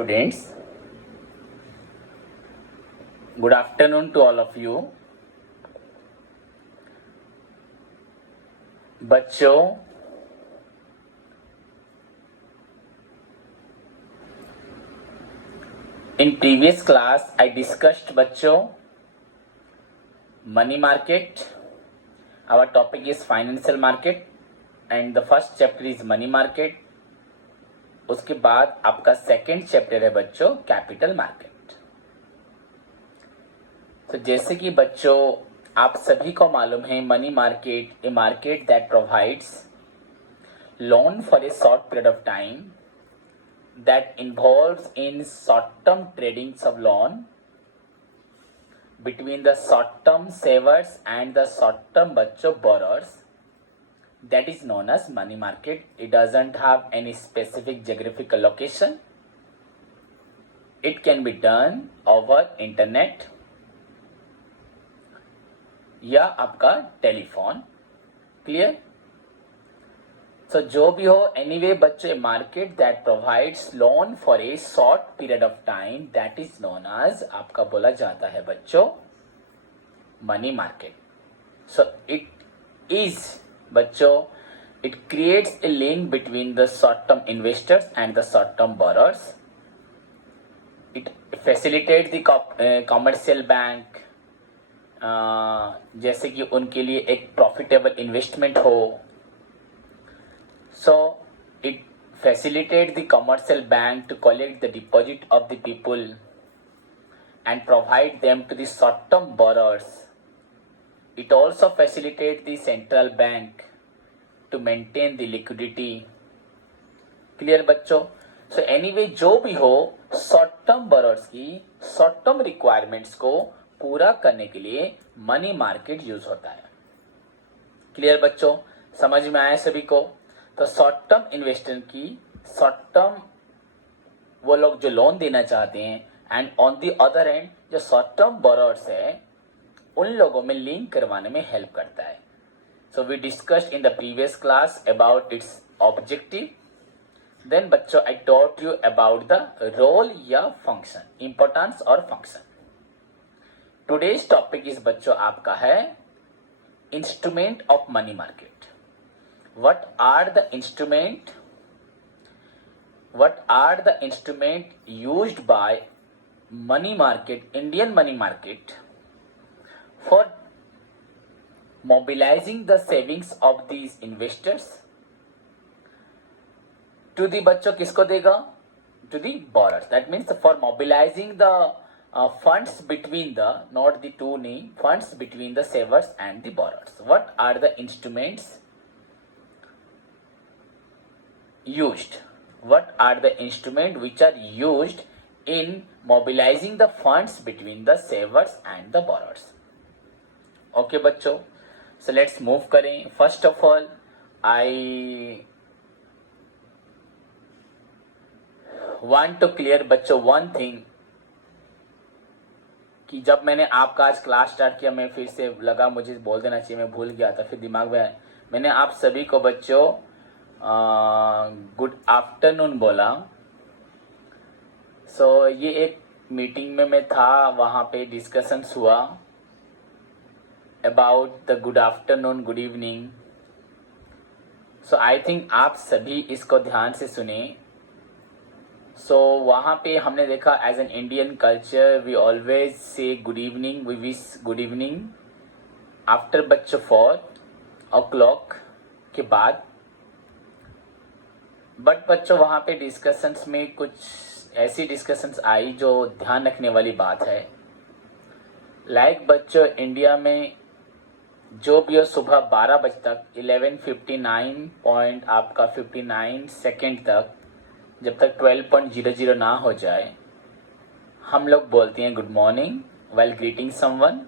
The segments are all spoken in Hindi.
students, good afternoon to all of you. बच्चों, in previous class I discussed बच्चों money market. Our topic is financial market and the first chapter is money market. उसके बाद आपका सेकेंड चैप्टर है बच्चों कैपिटल मार्केट। तो जैसे कि बच्चों आप सभी को मालूम है money market A market that provides loan for a short period of time that involves in short term trading of loan between the short term savers and the short term bachcho borrowers, that is known as money market. It doesn't have any specific geographical location. It can be done over internet या आपका टेलीफोन। क्लियर? So जो भी हो anyway बच्चों market that provides loan for a short period of time that is known as आपका बोला जाता है बच्चों money market. So it is बच्चों it creates a link between the short term investors and the short term borrowers. It facilitate the commercial bank जैसे कि उनके लिए एक प्रॉफिटेबल इन्वेस्टमेंट हो। So it facilitates the commercial bank to collect the deposit of the people and provide them to the short-term borrowers. It also facilitates the central bank to maintain the liquidity. Clear बच्चों? So anyway जो भी हो short-term borrowers की short-term requirements को पूरा करने के लिए मनी मार्केट यूज होता है। क्लियर बच्चों? समझ में आया सभी को? तो शॉर्ट टर्म इन्वेस्टर की शॉर्ट टर्म वो लोग जो लोन देना चाहते हैं and on the other and जो शॉर्ट टर्म बोरोअर्स है उन लोगों में लिंक करवाने में हेल्प करता है। So we discussed in the previous class about its objective. Then बच्चों I taught you about the role या फंक्शन, इंपॉर्टेंस और फंक्शन। टुडेज टॉपिक इस बच्चों आपका है instrument of money market. What are the instrument used by money market, Indian money market for mobilizing the savings of these investors to the बच्चों किसको देगा? To the borrowers. That means for mobilizing the funds between the, not the two names, funds between the savers and the borrowers. What are the instruments used? What are the instruments which are used in mobilizing the funds between the savers and the borrowers? Okay बच्चों, so let's move करें। First of all I want to clear बच्चों one thing कि जब मैंने आपका आज क्लास स्टार्ट किया मैं फिर से लगा मुझे बोल देना चाहिए, मैं भूल गया था, फिर दिमाग में मैंने आप सभी को बच्चों गुड आफ्टरनून बोला। सो ये एक मीटिंग में मैं था, वहाँ पे डिस्कशंस हुआ about the good afternoon, good evening. So I think आप सभी इसको ध्यान से सुने। सो वहाँ पे हमने देखा as an Indian culture we always say good evening, we wish good evening after बच्चों 4 o'clock के बाद। बट बच्चों वहाँ पे डिस्कशंस में कुछ ऐसी डिस्कशंस आई जो ध्यान रखने वाली बात है। लाइक बच्चों इंडिया में जो भी हो सुबह 12 बजे तक 11:59 पॉइंट आपका 59 सेकेंड तक, जब तक 12.00 ना हो जाए हम लोग बोलते हैं good morning while greeting someone.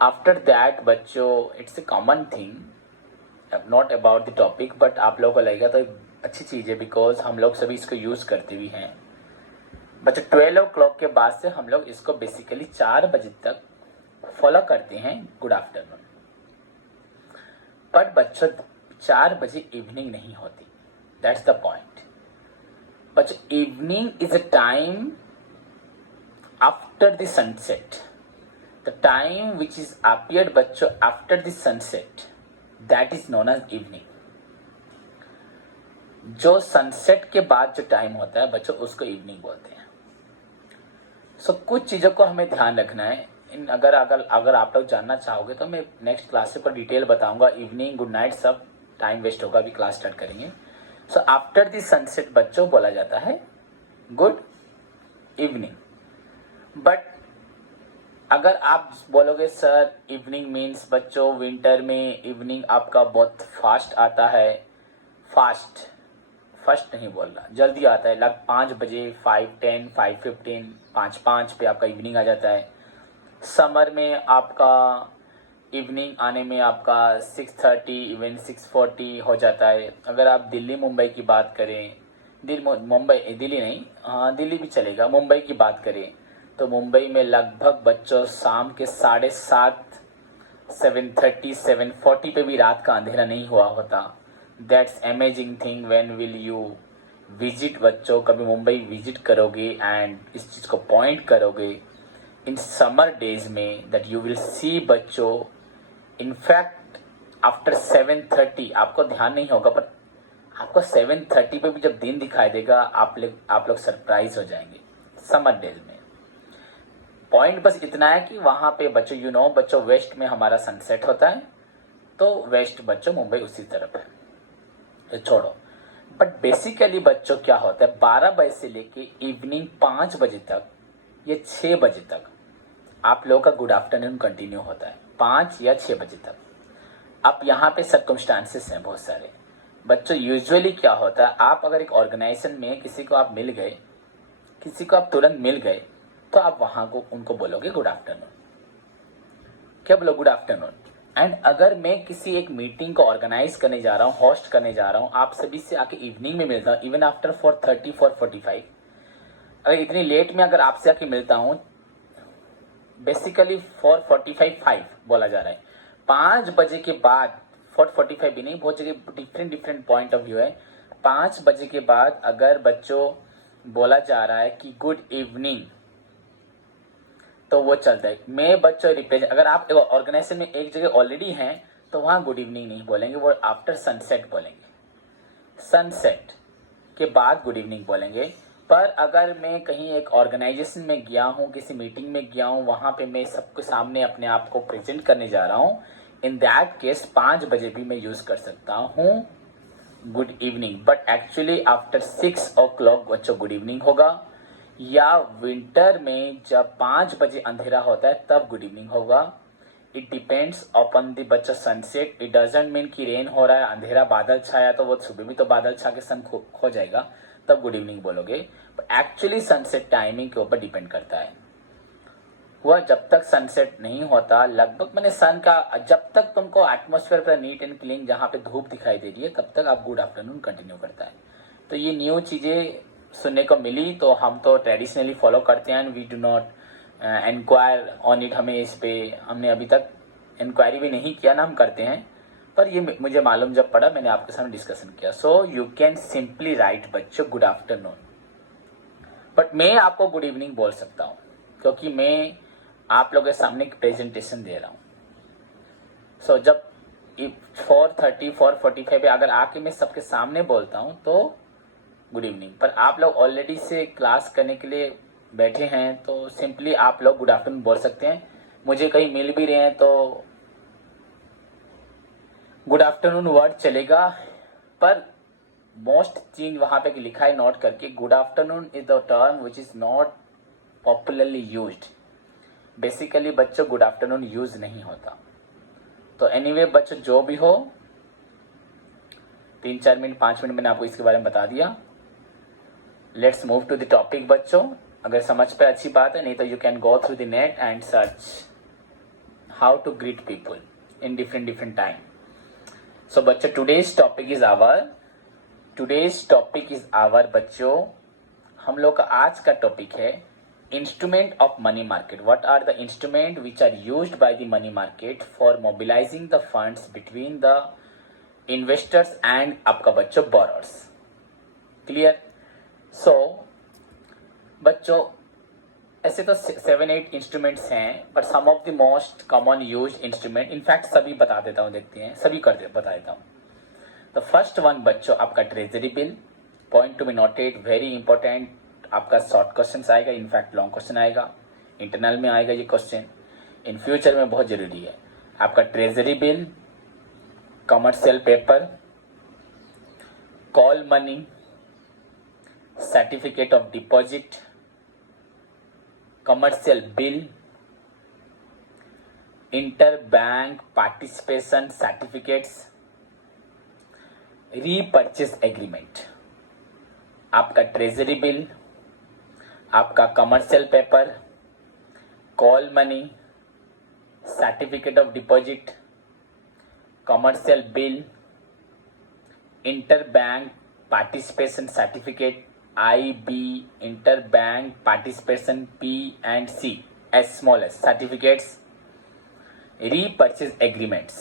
After that बच्चों it's a common thing, not about the topic, but आप लोगों को लगेगा तो अच्छी चीज़ है बिकॉज हम लोग सभी इसको यूज़ करते भी हैं। बच्चों 12 o'clock के बाद से हम लोग इसको बेसिकली 4 बजे तक फॉलो करते हैं गुड आफ्टरनून। पर बच्चों 4 बजे इवनिंग नहीं होती, दैट्स द पॉइंट। बच्चों evening is a time after the sunset, the time which is appeared बच्चों after the sunset, that is known as evening. जो सनसेट के बाद जो टाइम होता है बच्चों उसको इवनिंग बोलते हैं। सो कुछ चीज़ों को हमें ध्यान रखना है। इन अगर अगर अगर आप लोग जानना चाहोगे तो मैं नेक्स्ट क्लास से पर डिटेल बताऊंगा। इवनिंग, गुड नाइट, सब टाइम वेस्ट होगा, अभी क्लास स्टार्ट करेंगे। सो आफ्टर द सनसेट बच्चों बोला जाता है गुड इवनिंग। बट अगर आप बोलोगे सर इवनिंग मीन्स बच्चों विंटर में इवनिंग आपका बहुत फास्ट आता है, फास्ट फर्स्ट नहीं बोल रहा, जल्दी आता है, लग 5 बजे 5:10 5:15 5:05 पे आपका इवनिंग आ जाता है। समर में आपका इवनिंग आने में आपका 6:30 इवन 6:40 हो जाता है। अगर आप दिल्ली मुंबई की बात करें, दिल्ली नहीं, हाँ दिल्ली भी चलेगा, मुंबई की बात करें तो मुंबई में लगभग बच्चों शाम के 7:30 7:30 7:40 पे भी रात का अंधेरा नहीं हुआ होता। That's amazing thing. When will you visit बच्चों, कभी मुंबई विजिट करोगे एंड इस चीज़ को पॉइंट करोगे इन समर डेज में, दैट यू विल सी बच्चों इनफैक्ट आफ्टर 7:30 आपको ध्यान नहीं होगा पर आपको 7:30 पे भी जब दिन दिखाई देगा आप लोग सरप्राइज हो जाएंगे समर डेज में। पॉइंट बस इतना है कि वहां पे बच्चों बच्चों वेस्ट में हमारा सनसेट होता है, तो वेस्ट बच्चों मुंबई उसी तरफ है, तो छोड़ो। बट बेसिकली बच्चों क्या होता है 12 बजे से लेके इवनिंग 5 बजे तक या 6 बजे तक आप लोगों का गुड आफ्टरनून कंटिन्यू होता है, 5 या 6 बजे तक। अब यहाँ पे सर्कमस्टांसेस हैं बहुत सारे बच्चों। यूजुअली क्या होता है, आप अगर एक ऑर्गेनाइजेशन में किसी को आप मिल गए, किसी को आप तुरंत मिल गए, तो आप वहां को उनको बोलोगे गुड आफ्टरनून, क्या बोलो गुड आफ्टरनून। एंड अगर मैं किसी एक मीटिंग को ऑर्गेनाइज करने जा रहा हूँ, होस्ट करने जा रहा हूँ, आप सभी से आके इवनिंग में मिलता हूँ, इवन आफ्टर 4:30 4:45, अगर इतनी लेट में अगर आपसे आके मिलता हूँ, बेसिकली 4:45 5 बोला जा रहा है, 5 बजे के बाद 4:45 भी नहीं, बहुत जगह डिफरेंट पॉइंट ऑफ व्यू है। 5 बजे के बाद अगर बच्चों बोला जा रहा है कि गुड इवनिंग, तो वो चलता है। मैं बच्चों रिप्रेजेंट, अगर आप ऑर्गेनाइजेशन में एक जगह ऑलरेडी हैं तो वहां गुड इवनिंग नहीं बोलेंगे, वो आफ्टर सनसेट बोलेंगे, सनसेट के बाद गुड इवनिंग बोलेंगे। पर अगर मैं कहीं एक ऑर्गेनाइजेशन में गया हूँ, किसी मीटिंग में गया हूँ, वहां पे मैं सबके सामने अपने आप को प्रेजेंट करने जा रहा हूँ, इन दैट केस 5 बजे भी मैं यूज कर सकता हूँ good evening. But actually after 6 o'clock बच्चों गुड इवनिंग होगा, या विंटर में जब 5 बजे अंधेरा होता है तब गुड इवनिंग होगा। इट डिपेंड्स अपॉन द बच्चा सनसेट। इट डजंट मीन कि रेन हो रहा है, अंधेरा बादल छाया तो वो सुबह भी तो बादल छा के सन खो जाएगा, तब गुड इवनिंग बोलोगे। बट एक्चुअली सनसेट टाइमिंग के ऊपर डिपेंड करता है। वह जब तक सनसेट नहीं होता, लगभग मैंने सन का, जब तक तुमको एटमोस्फेयर पर नीट एंड क्लीन जहां पे धूप दिखाई दे रही है, तब तक आप गुड आफ्टरनून कंटिन्यू करता है। तो ये न्यू चीजें सुनने को मिली, तो हम तो ट्रेडिशनली फॉलो करते हैं, we do not inquire on it. हमें इस पे हमने अभी तक इंक्वायरी भी नहीं किया ना, हम करते हैं, पर ये मुझे मालूम जब पड़ा मैंने आपके सामने डिस्कशन किया। So you can simply right बच्चों गुड आफ्टरनून, बट मैं आपको गुड इवनिंग बोल सकता हूँ क्योंकि मैं आप लोगों के सामने एक प्रेजेंटेशन दे रहा हूँ। सो जब 4:30 4:45 अगर आके मैं सबके सामने बोलता हूँ तो गुड इवनिंग, पर आप लोग ऑलरेडी से क्लास करने के लिए बैठे हैं तो सिंपली आप लोग गुड आफ्टरनून बोल सकते हैं। मुझे कहीं मिल भी रहे हैं तो गुड आफ्टरनून वर्ड चलेगा, पर मोस्ट चीज वहां पे लिखा है नोट करके, good afternoon is the term which is not popularly used. Basically बच्चों गुड आफ्टरनून यूज नहीं होता। तो एनीवे बच्चों जो भी हो, 3-4 मिनट 5 मिनट मैंने आपको इसके बारे में बता दिया। Let's move to the topic बच्चों। अगर समझ पे अच्छी बात है, नहीं तो you can go through the net and search how to greet people in different time. So बच्चों टुडेज टॉपिक इज आवर बच्चों, हम लोग का आज का टॉपिक है instrument of money market. What are the instrument which are used by the money market for mobilising the funds between the investors and आपका बच्चों बोरर्स। क्लियर? सो बच्चों ऐसे तो 7-8 इंस्ट्रूमेंट्स हैं, but some of the most common use instrument, in fact सभी बता देता हूँ, देखते हैं सभी बता देता हूँ। द फर्स्ट वन बच्चों आपका treasury bill, point to be noted, very important, आपका शॉर्ट क्वेश्चन आएगा, इनफैक्ट लॉन्ग क्वेश्चन आएगा, इंटरनल में आएगा ये क्वेश्चन, इन फ्यूचर में बहुत जरूरी है। आपका treasury bill, commercial paper, call money, certificate of deposit, commercial bill, inter bank participation certificates, repurchase agreement. आपका ट्रेजरी बिल, आपका commercial paper, call money, certificate of deposit, commercial bill, inter bank participation certificate, IB, inter bank participation P&C, S small s certificates, repurchase agreements.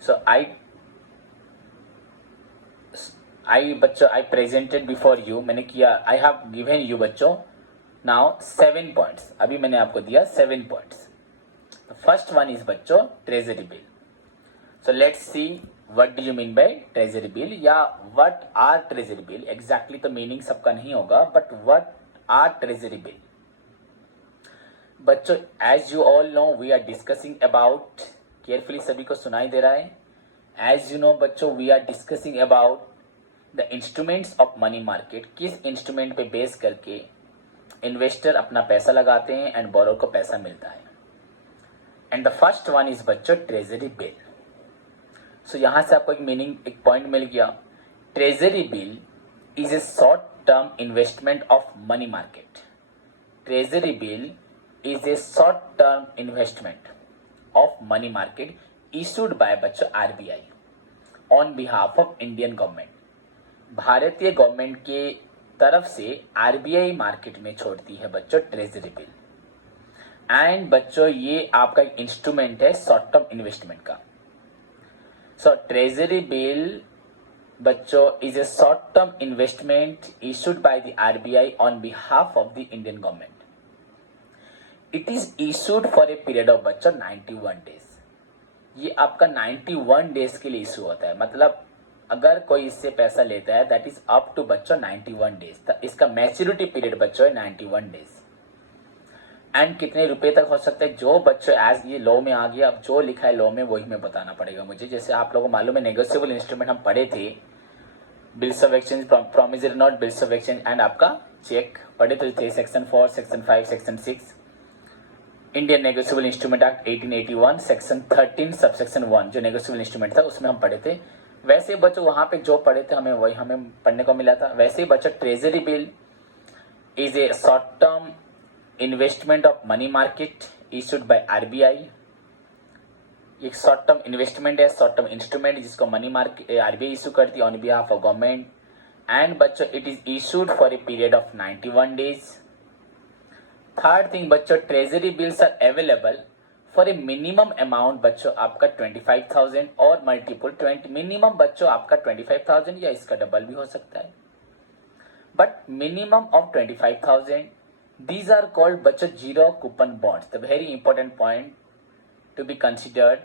So I presented before you, मैंने किया, I have given you बच्चों now 7 points, अभी मैंने आपको दिया 7 points. The first one is बच्चों treasury bill. So let's see what do you mean by treasury bill या what are treasury bill. Exactly तो meaning सबका नहीं होगा, but what are treasury bill. बच्चों as you all know we are discussing about, carefully सभी को सुनाई दे रहा है, as you know बच्चों we are discussing about the instruments of money market, किस इंस्ट्रूमेंट पे बेस करके इन्वेस्टर अपना पैसा लगाते हैं एंड बोरो को पैसा मिलता है। And the first one is बच्चों ट्रेजरी बिल। सो यहां से आपको एक मीनिंग, एक पॉइंट मिल गया। Treasury bill is a short term investment of money market. Treasury bill is a short term investment of money market issued bye बच्चों RBI on behalf of Indian government. भारतीय गवर्नमेंट के तरफ से RBI मार्केट में छोड़ती है बच्चों ट्रेजरी बिल। एंड बच्चों ये आपका एक इंस्ट्रूमेंट है शॉर्ट टर्म इन्वेस्टमेंट का। सो ट्रेजरी बिल बच्चों is a short term investment issued by the RBI on behalf of the Indian government. It is issued for a period of बच्चों 91 डेज। ये आपका 91 डेज के लिए इशू होता है, मतलब अगर कोई इससे पैसा लेता है दैट इज अप टू बच्चों 91 डेज। इसका मैच्योरिटी पीरियड बच्चों है 91 डेज। एंड कितने रुपए तक हो सकते हैं, जो बच्चों एज ये लॉ में आ गया, अब जो लिखा है लॉ में वही मैं बताना पड़ेगा मुझे। जैसे आप लोगों को मालूम है नेगोशिएबल इंस्ट्रूमेंट हम पढ़े थे, bills of exchange, promissory note, bills of exchange and आपका चेक पढ़े तो थे। Section 4, section 5, section 6 Indian negotiable instrument act 1881, section 13 subsection 1 जो नेगोशिएबल इंस्ट्रूमेंट था उसमें हम पढ़े थे। वैसे बच्चों वहां पे जो पढ़े थे हमें वही हमें पढ़ने को मिला था। वैसे ही बच्चों treasury bill is a short term investment of money market issued by RBI। एक शॉर्ट टर्म इन्वेस्टमेंट है, शॉर्ट टर्म इंस्ट्रूमेंट जिसको मनी मार्केट RBI इशू करती है on behalf of government. And बच्चों it is issued for a period of 91 days. Third thing बच्चों treasury bills are available for a minimum amount बच्चों आपका 25,000 और मल्टीपल 20, मिनिमम बच्चों आपका 25,000 या इसका डबल भी हो सकता है, but minimum of 25,000। These are called बच्चों zero coupon bonds. The very important point to be considered.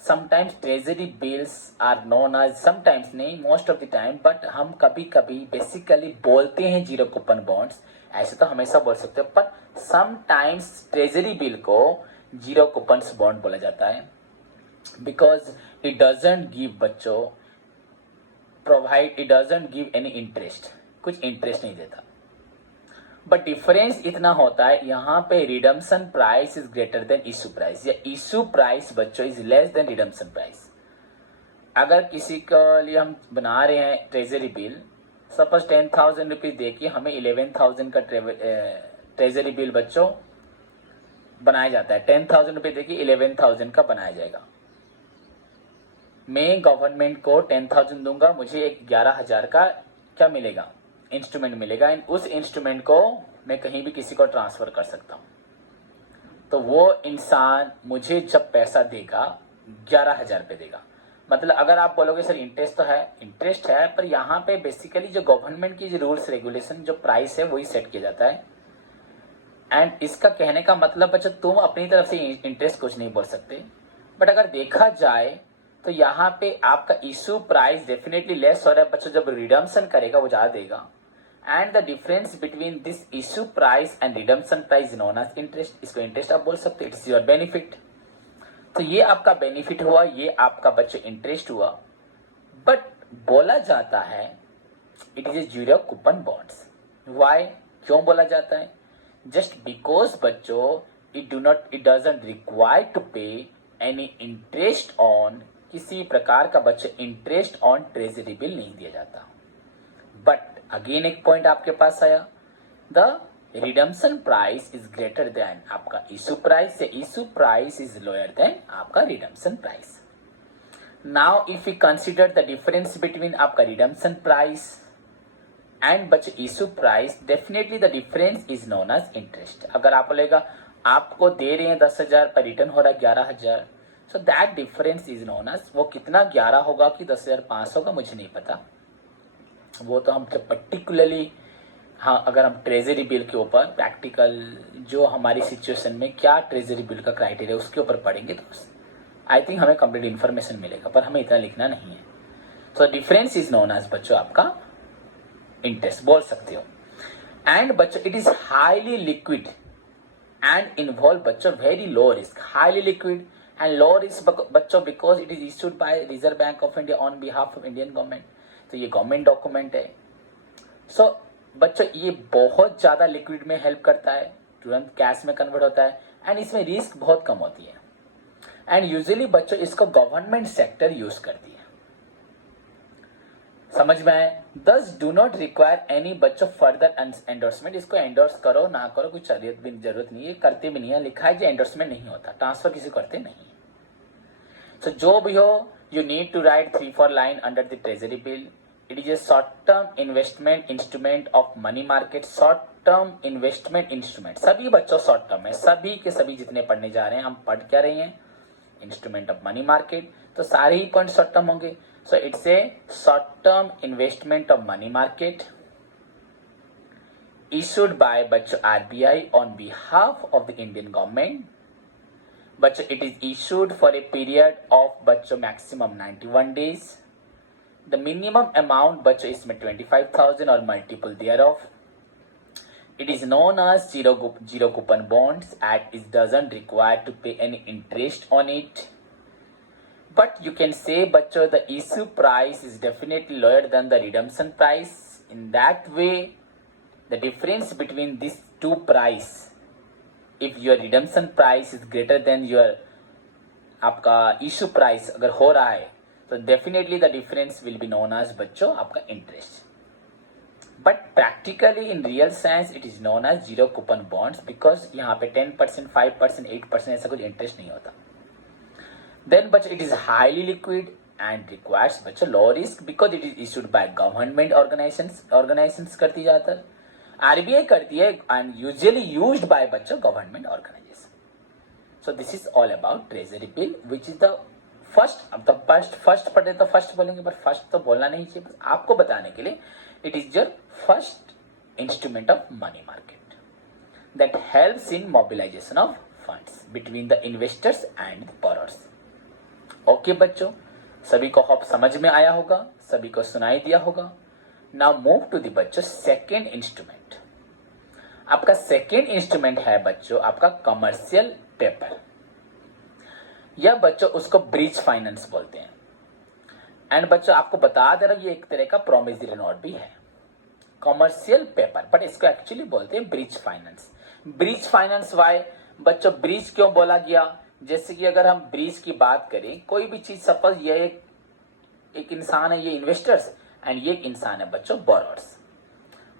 Sometimes treasury bills are known as, sometimes नहीं, most of the time, but हम कभी कभी basically बोलते हैं zero coupon bonds, ऐसे तो हमेशा बोल सकते हो, पर sometimes treasury bill को zero coupons bond बोला जाता है because it doesn't give बच्चों provide, it doesn't give any interest, कुछ इंटरेस्ट नहीं देता। बट डिफरेंस इतना होता है यहाँ पे redemption price is greater then issue price, या इशू प्राइस बच्चों is less than redemption price. अगर किसी के लिए हम बना रहे हैं ट्रेजरी बिल, सपोज 10,000 रुपीज देखिए हमें 11,000 का ट्रेजरी बिल बच्चों बनाया जाता है। 10,000 रुपये देखिए 11,000 का बनाया जाएगा। मैं गवर्नमेंट को 10,000 दूंगा, मुझे 11,000 का क्या मिलेगा, इंस्ट्रूमेंट मिलेगा। उस इंस्ट्रूमेंट को मैं कहीं भी किसी को ट्रांसफर कर सकता हूं। तो वो इंसान मुझे जब पैसा देगा 11,000 पे देगा, मतलब अगर आप बोलोगे सर इंटरेस्ट तो है, इंटरेस्ट है, पर यहाँ पे बेसिकली जो गवर्नमेंट की जो रूल्स रेगुलेशन जो प्राइस है वही सेट किया जाता है। एंड इसका कहने का मतलब बच्चों तुम अपनी तरफ से इंटरेस्ट कुछ नहीं बोल सकते। बट अगर देखा जाए तो यहाँ पे आपका इशू प्राइस डेफिनेटली लेस हो रहा है बच्चों, जब रिडम्पशन करेगा वो ज्यादा देगा। And the difference between this issue price and redemption price known as interest. इसको इंटरेस्ट आप बोल सकते हो, इट्स योर बेनिफिट। तो ये आपका बेनिफिट हुआ, ये आपका बच्चों इंटरेस्ट हुआ। बट बोला जाता है it is a zero coupon bonds. Why, क्यों बोला जाता है? जस्ट बिकॉज बच्चों it doesn't require to pay any interest on, किसी प्रकार का बच्चों इंटरेस्ट ऑन ट्रेजरी बिल नहीं दिया जाता। बट अगेन एक पॉइंट आपके पास आया, the redemption price is greater than आपका इशू प्राइस, या issue price is lower than आपका redemption price. Now if you consider the difference between आपका रिडम्पशन प्राइस एंड बच्चे issue price, definitely the difference is known as interest. अगर आप बोलेगा आपको दे रहे हैं 10,000 पर रिटर्न हो रहा है 11,000, so that difference is known as, वो कितना 11 होगा कि 10,500 होगा मुझे नहीं पता, वो तो हम पर्टिकुलरली, हाँ अगर हम ट्रेजरी बिल के ऊपर प्रैक्टिकल जो हमारी सिचुएशन में क्या ट्रेजरी बिल का क्राइटेरिया उसके ऊपर पढ़ेंगे तो आई थिंक हमें कंप्लीट इन्फॉर्मेशन मिलेगा, पर हमें इतना लिखना नहीं है। तो डिफरेंस इज नोन एज बच्चों आपका इंटरेस्ट बोल सकते हो। एंड बच्चों it is highly liquid and involve बच्चों very low risk, highly liquid and low risk बच्चों because it is issued by Reserve Bank of India on behalf of Indian government. तो ये गवर्नमेंट डॉक्यूमेंट है। सो बच्चों ये बहुत ज्यादा लिक्विड में हेल्प करता है, तुरंत कैश में कन्वर्ट होता है, एंड इसमें रिस्क बहुत कम होती है। एंड यूजुअली बच्चों इसको गवर्नमेंट सेक्टर यूज करती है। समझ में आए? दस डू नॉट रिक्वायर एनी बच्चों फर्दर एंडोर्समेंट। इसको एंडोर्स करो ना करो कुछ जरूरत नहीं है, करते भी नहीं है, लिखा है जो एंडोर्समेंट नहीं होता, ट्रांसफर किसी करते नहीं। सो जो भी हो, you need to write 3-4 line under the treasury bill. It is a short-term investment instrument of money market. Short-term investment instrument. सभी बच्चों शॉर्ट टर्म है, सभी के सभी जितने पढ़ने जा रहे हैं हम पढ़ क्या रहे हैं? इंस्ट्रूमेंट ऑफ मनी मार्केट, तो सारे ही पॉइंट शॉर्ट टर्म होंगे। So it's a short term investment of money market issued by बच्चों RBI on behalf of the Indian government। बच्चों it is issued for a period of बच्चों maximum 91 days। the minimum amount बच्चों इसमें 25,000 और multiple thereof। it is known as zero coupon bonds and it doesn't require to pay any interest on it। but you can say बच्चों the issue price is definitely lower than the redemption price। in that way the difference between these two price, if your redemption price is greater than your आपका issue price अगर हो रहा है तो definitely the difference will be known as बच्चों आपका interest। but practically in real sense it is known as zero coupon bonds because यहाँ पे 10%, 5%, 8% ऐसा कुछ interest नहीं होता। then बच्चों it is highly liquid and requires बच्चों low risk because it is issued by government organizations करती जाता है, RBI करती है and usually used by बच्चों government organisation. So this is all about treasury bill which is the first. अब तो फर्स्ट पढ़े तो फर्स्ट बोलेंगे, पर फर्स्ट तो बोलना नहीं चाहिए, बस आपको बताने के लिए it is your first instrument of money market that helps in mobilisation of funds between the investors and the borrowers. Okay बच्चों, सभी को होप समझ में आया होगा, सभी को सुनाई दिया होगा। नाउ मूव टू द बच्चों सेकेंड इंस्ट्रूमेंट। आपका सेकेंड इंस्ट्रूमेंट है बच्चों आपका कमर्शियल पेपर, या बच्चों उसको ब्रिज फाइनेंस बोलते हैं। एंड बच्चों आपको बता दे रहा हूं ये एक तरह का प्रोमिसरी नोट भी है, कमर्शियल पेपर, बट इसको एक्चुअली बोलते हैं bridge finance. Bridge finance why बच्चों, ब्रिज क्यों बोला गया? जैसे कि अगर हम ब्रिज की बात करें, कोई भी चीज, सपोज ये एक इंसान है, ये इन्वेस्टर्स, एंड ये एक इंसान है बच्चों बोरोअर्स।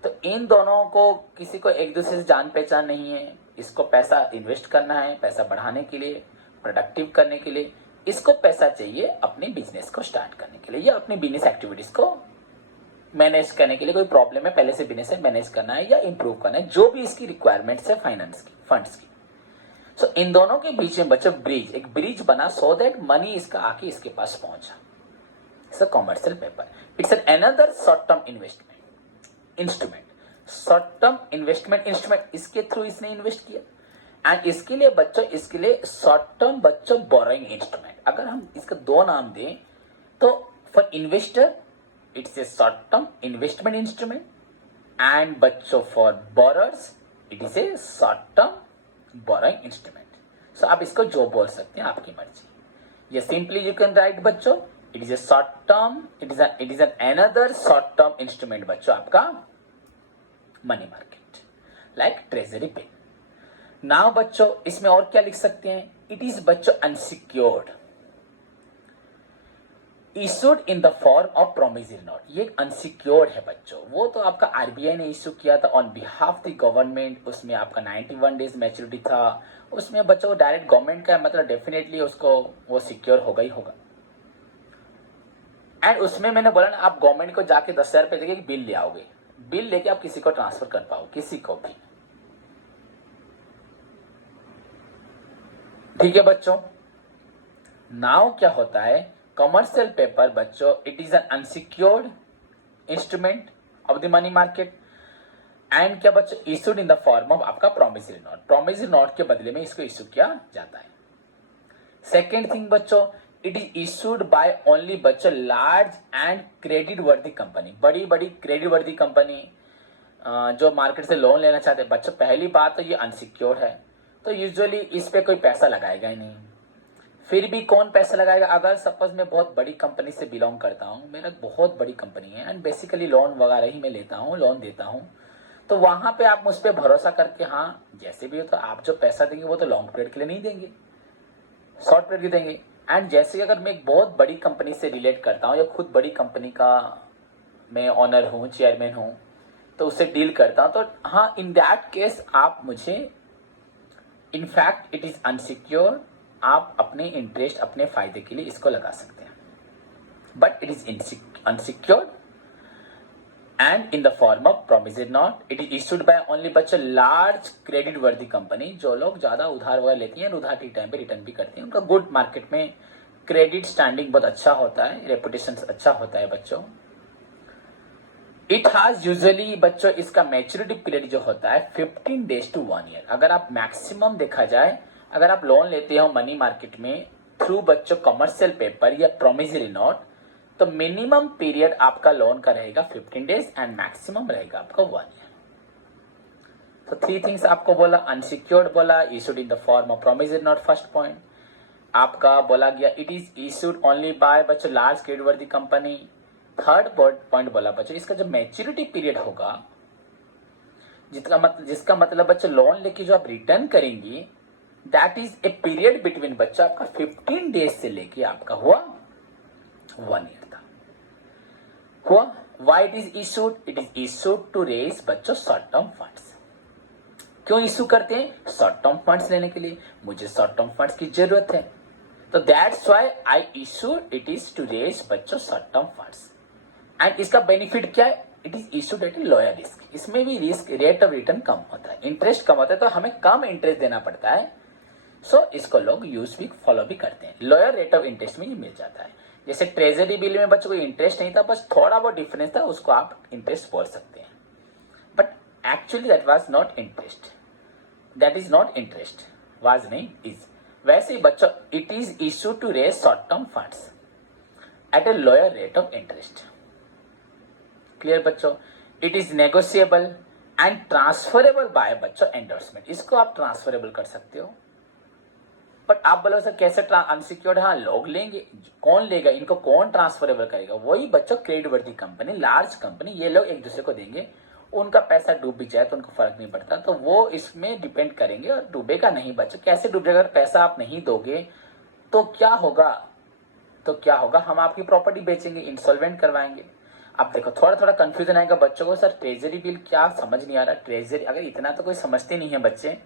तो इन दोनों को किसी को एक दूसरे से जान पहचान नहीं है, इसको पैसा इन्वेस्ट करना है, पैसा बढ़ाने के लिए, प्रोडक्टिव करने के लिए, इसको पैसा चाहिए अपने बिजनेस को स्टार्ट करने के लिए या अपनी बिजनेस एक्टिविटीज को मैनेज करने के लिए। कोई प्रॉब्लम है, पहले से बिजनेस मैनेज करना है या इंप्रूव करना है, जो भी इसकी रिक्वायरमेंट्स है फाइनेंस की, फंड्स की। सो इन दोनों के बीच में बच्चों ब्रिज, एक ब्रिज बना सो दैट मनी इसका आके इसके पास पहुंचा। It's a commercial paper, it's an another short term investment instrument, short term investment instrument, इसके थ्रू इसने इन्वेस्ट किया। एंड इसके लिए बच्चों, इसके लिए शॉर्ट टर्म बच्चों बोरोइंग इंस्ट्रूमेंट, अगर हम इसका दो नाम दें तो for investor it's a short term investment instrument, and बच्चों for borrowers it is a short term borrowing instrument. So आप इसको जो बोल सकते हैं आपकी मर्जी, ये सिंपली यू कैन राइट बच्चों, it is a short term, it is N another short term instrument बच्चों आपका money market, like treasury bill. Now बच्चों इसमें और क्या लिख सकते हैं, इट इज बच्चों unsecured, issued in the form of promissory note, ये अनसिक्योर्ड है बच्चों। वो तो आपका आरबीआई ने इशू किया था ऑन बिहाफ द गवर्नमेंट, उसमें आपका 91 डेज मैच्योरिटी था, उसमें बच्चों डायरेक्ट गवर्नमेंट का मतलब डेफिनेटली उसको वो सिक्योर होगा ही होगा। एंड उसमें मैंने बोला ना, आप गवर्नमेंट को जाके 10,000 रुपए देके बिल ले आओगे, बिल लेके आप किसी को ट्रांसफर कर पाओ, किसी को भी, ठीक है बच्चों। नाउ क्या होता है, कमर्शियल पेपर बच्चों it is N unsecured instrument of the money market, and क्या बच्चों issued in the form of आपका प्रोमिसरी नोट, प्रोमिसरी नोट के बदले में इसको इशू किया जाता है। सेकेंड थिंग बच्चों, it is issued by only बच्चों लार्ज एंड क्रेडिट वर्दी कंपनी, बड़ी बड़ी क्रेडिट वर्दी कंपनी जो मार्केट से लोन लेना चाहते हैं बच्चों। पहली बात तो ये अनसिक्योर है, तो यूजुअली इस पे कोई पैसा लगाएगा ही नहीं। फिर भी कौन पैसा लगाएगा, अगर सपोज मैं बहुत बड़ी कंपनी से बिलोंग करता हूँ, मेरा बहुत बड़ी कंपनी है एंड बेसिकली लोन वगैरह ही मैं लेता हूँ, लोन देता हूँ, तो वहां पे आप मुझ पर भरोसा करके हाँ जैसे भी हो तो आप जो पैसा देंगे वो तो लॉन्ग पीरियड के लिए नहीं देंगे, शॉर्ट पीरियड के देंगे। एंड जैसे कि अगर मैं एक बहुत बड़ी कंपनी से रिलेट करता हूँ या खुद बड़ी कंपनी का मैं ऑनर हूँ, चेयरमैन हूँ, तो उससे डील करता हूँ, तो हाँ इन दैट केस आप मुझे, इनफैक्ट इट इज अनसिक्योर, आप अपने इंटरेस्ट अपने फायदे के लिए इसको लगा सकते हैं, but it is unsecured and in the form of promissory note, it is issued by only बच्चों लार्ज क्रेडिट वर्दी कंपनी, जो लोग ज्यादा उधार वगैरह लेती हैं, उधार ठीक टाइम पे रिटर्न भी करती हैं, उनका गुड मार्केट में क्रेडिट स्टैंडिंग बहुत अच्छा होता है, रेपुटेशन अच्छा होता है बच्चों। इट हैज यूजुअली बच्चों इसका मैच्योरिटी पीरियड जो होता है 15 डेज टू 1 ईयर। अगर आप मैक्सिमम देखा जाए, अगर आप लोन लेते हो मनी मार्केट में थ्रू बच्चों कमर्शियल पेपर या प्रोमिसरी नोट, तो मिनिमम पीरियड आपका लोन का रहेगा 15 डेज एंड मैक्सिमम रहेगा आपका 1 ईयर। तो 3 थिंग्स आपको बोला, अनसिक्योर्ड बोला, issued in the form of promissory note, first point आपका बोला गया it is issued only by बच्चों लार्ज क्रेडिट वर्दी कंपनी। थर्ड पॉइंट बोला बच्चों इसका जो मैच्योरिटी पीरियड होगा, जिसका मतलब बच्चों लोन लेके जो आप रिटर्न करेंगी, that is a period between बच्चा आपका 15 डेज से लेके आपका हुआ 1 ईयर था हुआ। Why it is issued to raise बच्चों शॉर्ट टर्म फंड्स। क्यों इशू करते हैं, शॉर्ट टर्म फंड्स लेने के लिए, मुझे शॉर्ट टर्म फंड्स की जरूरत है, तो that's why I issued, it is to raise बच्चों शॉर्ट टर्म फंड्स। एंड इसका बेनिफिट क्या है, it is issued at a lower risk, इसमें भी रिस्क रेट ऑफ रिटर्न कम होता है, इंटरेस्ट कम होता है, तो हमें कम इंटरेस्ट देना पड़ता है। सो इसको लोग यूज भी फॉलो भी करते हैं, लोअर रेट ऑफ इंटरेस्ट में ये मिल जाता है। जैसे ट्रेजरी बिल में बच्चों को इंटरेस्ट नहीं था, बस थोड़ा बहुत डिफरेंस था, उसको आप इंटरेस्ट बोल सकते हैं, but actually that was not interest, that is not interest, was नहीं इज। वैसे ही बच्चों it is issue to raise short term funds at a lower rate of interest. Clear बच्चों, it is negotiable and transferable by बच्चों एंडोर्समेंट, इसको आप ट्रांसफरेबल कर सकते हो। बट आप बोलो सर कैसे अनसिक्योर्ड, हाँ लोग लेंगे, कौन लेगा इनको, कौन ट्रांसफरेबल करेगा, वही बच्चों क्रेडिट वर्दी कंपनी, लार्ज कंपनी, ये लोग एक दूसरे को देंगे, उनका पैसा डूब भी जाए तो उनको फर्क नहीं पड़ता, तो वो इसमें डिपेंड करेंगे, और डूबेगा नहीं बच्चों, कैसे डूबेगा, अगर पैसा आप नहीं दोगे तो क्या होगा, हम आपकी प्रॉपर्टी बेचेंगे, इंसॉल्वेंट करवाएंगे। अब देखो थोड़ा थोड़ा कंफ्यूजन आएगा बच्चों को, सर ट्रेजरी बिल क्या समझ नहीं आ रहा, ट्रेजरी, अगर इतना तो कोई समझते नहीं है बच्चे,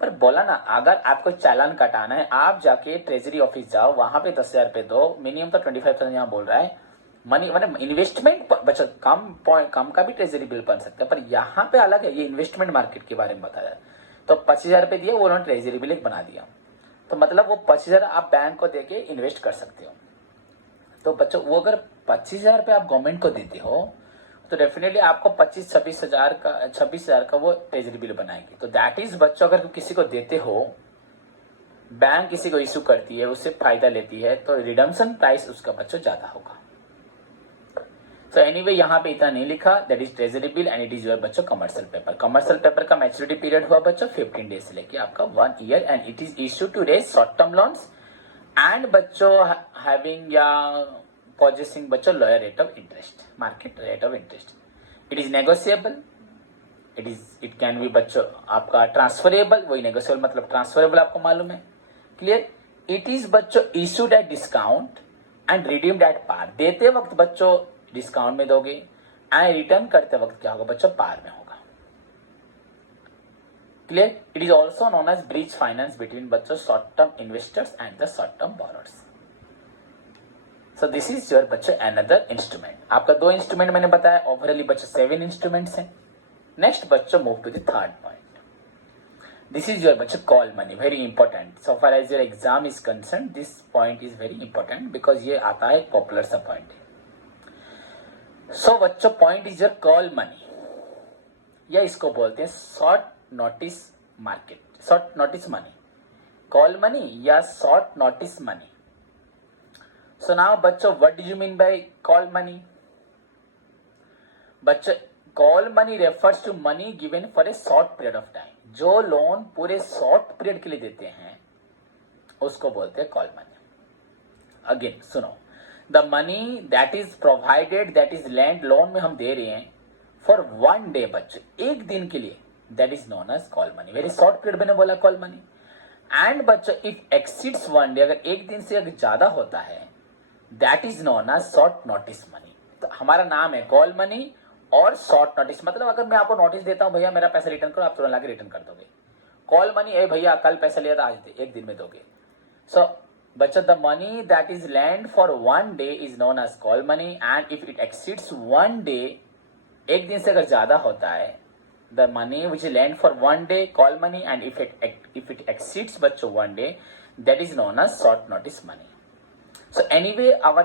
पर बोला ना अगर आपको चालान कटाना है आप जाके ट्रेजरी ऑफिस जाओ, वहां पे 10,000 रुपए दो, मिनिमम तो 25,000 यहाँ बोल रहा है, मनी मतलब इन्वेस्टमेंट बच्चा कम का भी ट्रेजरी बिल बन सकता है, पर यहाँ पे अलग है, ये इन्वेस्टमेंट मार्केट के बारे में बताया। तो 25,000 रुपए दिए, वो उन्होंने ट्रेजरी बिल एक बना दिया, तो मतलब वो 25,000 आप बैंक को देके इन्वेस्ट कर सकते हो। तो बच्चों वो अगर 25,000 रुपये आप गवर्नमेंट को देते हो तो डेफिनेटली आपको 26,000 का वो ट्रेजरी बिल बनाएगी। तो दैट इज बच्चों, अगर किसी को देते हो, बैंक किसी को इश्यू करती है, उससे फायदा लेती है, तो रिडम्पशन प्राइस उसका बच्चों ज्यादा होगा। सो एनीवे यहाँ पे इतना नहीं लिखा, that is treasury bill and it is your बच्चों कमर्शियल पेपर। कमर्शियल पेपर का मैच्योरिटी पीरियड हुआ बच्चों 15 डेज से लेके आपका 1 year and it is issue to raise short term loans and बच्चों हैविंग या possessing बच्चों lower rate of interest, market rate of interest. It is negotiable, it can be बच्चों आपका ट्रांसफरेबल, वही नेगोशिएबल मतलब ट्रांसफरेबल आपको मालूम है, क्लियर। इट इज बच्चों issued at discount and redeemed at par. देते वक्त बच्चों डिस्काउंट में दोगे एंड रिटर्न करते वक्त क्या होगा बच्चों, पार में होगा, clear. It is also known as bridge finance between बच्चों short term investors and the short term borrowers. So this is your बच्चों अनदर इंस्ट्रूमेंट। आपका 2 इंस्ट्रूमेंट मैंने बताया, ओवरऑली बच्चों 7 इंस्ट्रूमेंट्स हैं। नेक्स्ट बच्चों move to the third point. This is your बच्चों call money, very important. So far as your exam is concern this point is very important because ये आता है पॉपुलर सा पॉइंट है। सो बच्चों point is your call money, या इसको बोलते हैं short notice market, short notice money, call money या short notice money. So now बच्चों what do you mean by call money? बच्चों call money refers to money given for a short period of time। जो लोन पूरे शॉर्ट पीरियड के लिए देते हैं उसको बोलते हैं कॉल मनी। अगेन सुनो, the money that is provided, that is land, loan में हम दे रहे हैं फॉर 1 डे बच्चों, एक दिन के लिए, that is known as call money. Very short period मैंने बोला कॉल मनी। एंड बच्चों इफ एक्सीड्स 1 डे, अगर एक दिन से अगर ज्यादा होता है that is known as short notice money. तो हमारा नाम है कॉल मनी और शॉर्ट नोटिस, मतलब अगर मैं आपको नोटिस देता हूं भैया मेरा पैसा रिटर्न करो, आप तुरंत लाके रिटर्न कर दोगे। कॉल मनी, ए भैया कल पैसा लिया था आज दे, एक दिन में दोगे। सो बच्चों the money that is lend for 1 day is known as call money and if it exceeds 1 day, एक दिन से अगर ज्यादा होता है, the money which is lend for 1 day call money and if it exceeds बच्चों 1 day that is known as short notice money. So anyway, our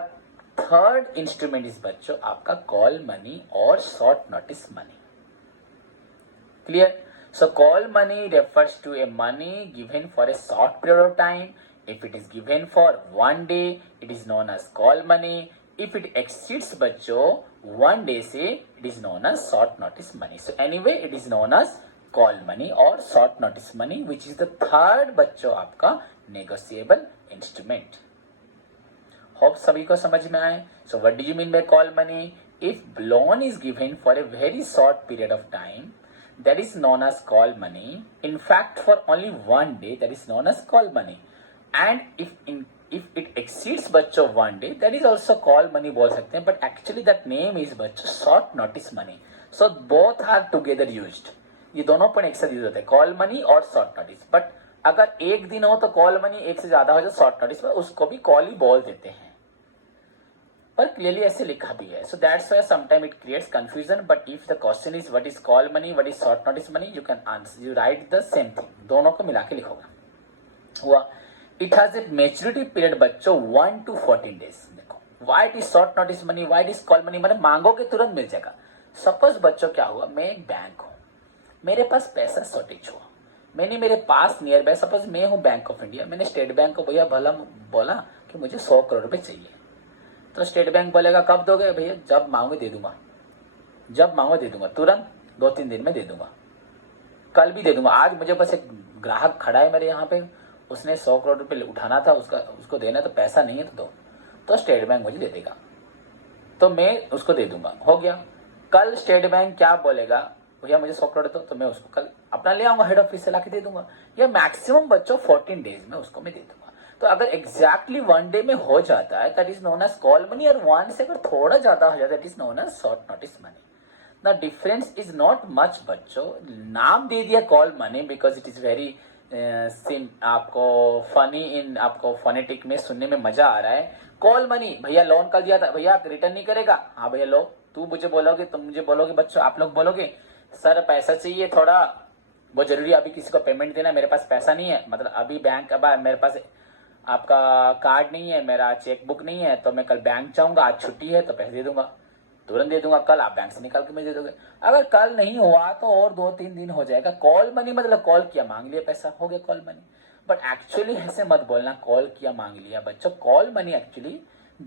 third instrument is बच्चों आपका call money और short notice money. Clear? So call money refers to a money given for a short period of time. If it is given for 1 day, it is known as call money. If it exceeds बच्चों 1 day से, it is known as short notice money. So anyway, it is known as call money और short notice money, which is the third बच्चों आपका negotiable instrument. होप सभी को समझ में आए। So what do you mean by call money? If loan is given for a very short period of time that is known as call money, in fact for only 1 day that is known as call money, and if it exceeds बच्चों 1 day that is also call money बोल सकते हैं, but actually that name is बच्चों short notice money. So both are together used, ये दोनों पॉइंट एक साथ यूज होते हैं, कॉल मनी और शॉर्ट नोटिस। बट अगर एक दिन हो तो कॉल मनी, एक से ज्यादा हो तो शॉर्ट नोटिस, उसको भी कॉल ही बोल देते हैं, पर क्लियरली ऐसे लिखा भी है। So that's why sometime it creates confusion, but if the question is what is call money, what is short notice money, you can answer, you right the same thing, दोनों को मिला के लिखोगे। हुआ it has a maturity period बच्चों 1 to 14 डेज। देखो why it is short notice money, why it is call money, मतलब मांगोगे तुरंत मिल जाएगा। सपोज बच्चों क्या हुआ, मैं एक बैंक हूं, मेरे पास पैसा शॉर्टेज हुआ, मैंने मेरे पास नियर बाय, सपोज मैं हूं बैंक ऑफ इंडिया, मैंने स्टेट बैंक को भैया भला बोला कि मुझे 100 करोड़ रुपए चाहिए, तो स्टेट बैंक बोलेगा कब दोगे भैया, जब मांगो दे दूंगा, जब मांगो दे दूंगा, तुरंत 2-3 दिन में दे दूंगा, कल भी दे दूंगा। आज मुझे बस एक ग्राहक खड़ा है मेरे यहाँ पे, उसने 100 करोड़ रुपए उठाना था, उसको देना, तो पैसा नहीं है तो दो, तो स्टेट बैंक मुझे दे देगा, तो मैं उसको दे दूंगा, हो गया। कल स्टेट बैंक क्या बोलेगा, भैया मुझे 100 करोड़ दो, तो मैं उसको कल अपना ले आऊंगा, हेड ऑफिस से लाके दे दूंगा, या मैक्सिमम बच्चों 14 डेज में उसको मैं दे दूंगा। तो अगर एग्जैक्टली 1 डे में हो जाता है that is known as call money, और 1 से अगर थोड़ा ज्यादा हो जाता है that is known as short notice money. The difference is not much बच्चों, नाम दे दिया call money because it is very आपको फनी, इन आपको फोनेटिक में सुनने में मजा आ रहा है। कॉल मनी, भैया लोन कल दिया था, भैया रिटर्न नहीं करेगा, हाँ भैया लो, तू मुझे बोलोगे, तुम मुझे बोलोगे, बच्चों आप लोग बोलोगे सर पैसा चाहिए थोड़ा, बहुत जरूरी, अभी किसी को पेमेंट देना, मेरे पास पैसा नहीं है, मतलब अभी बैंक, अब मेरे पास आपका कार्ड नहीं है, मेरा चेक बुक नहीं है, तो मैं कल बैंक जाऊंगा, आज छुट्टी है तो पैसे दे दूंगा, तुरंत दे दूंगा, कल आप बैंक से निकाल के मुझे दे दोगे। अगर कल नहीं हुआ तो और 2-3 दिन हो जाएगा। कॉल मनी मतलब कॉल किया मांग लिया पैसा, हो गया कॉल मनी। बट एक्चुअली ऐसे मत बोलना कॉल किया मांग लिया बच्चों। कॉल मनी एक्चुअली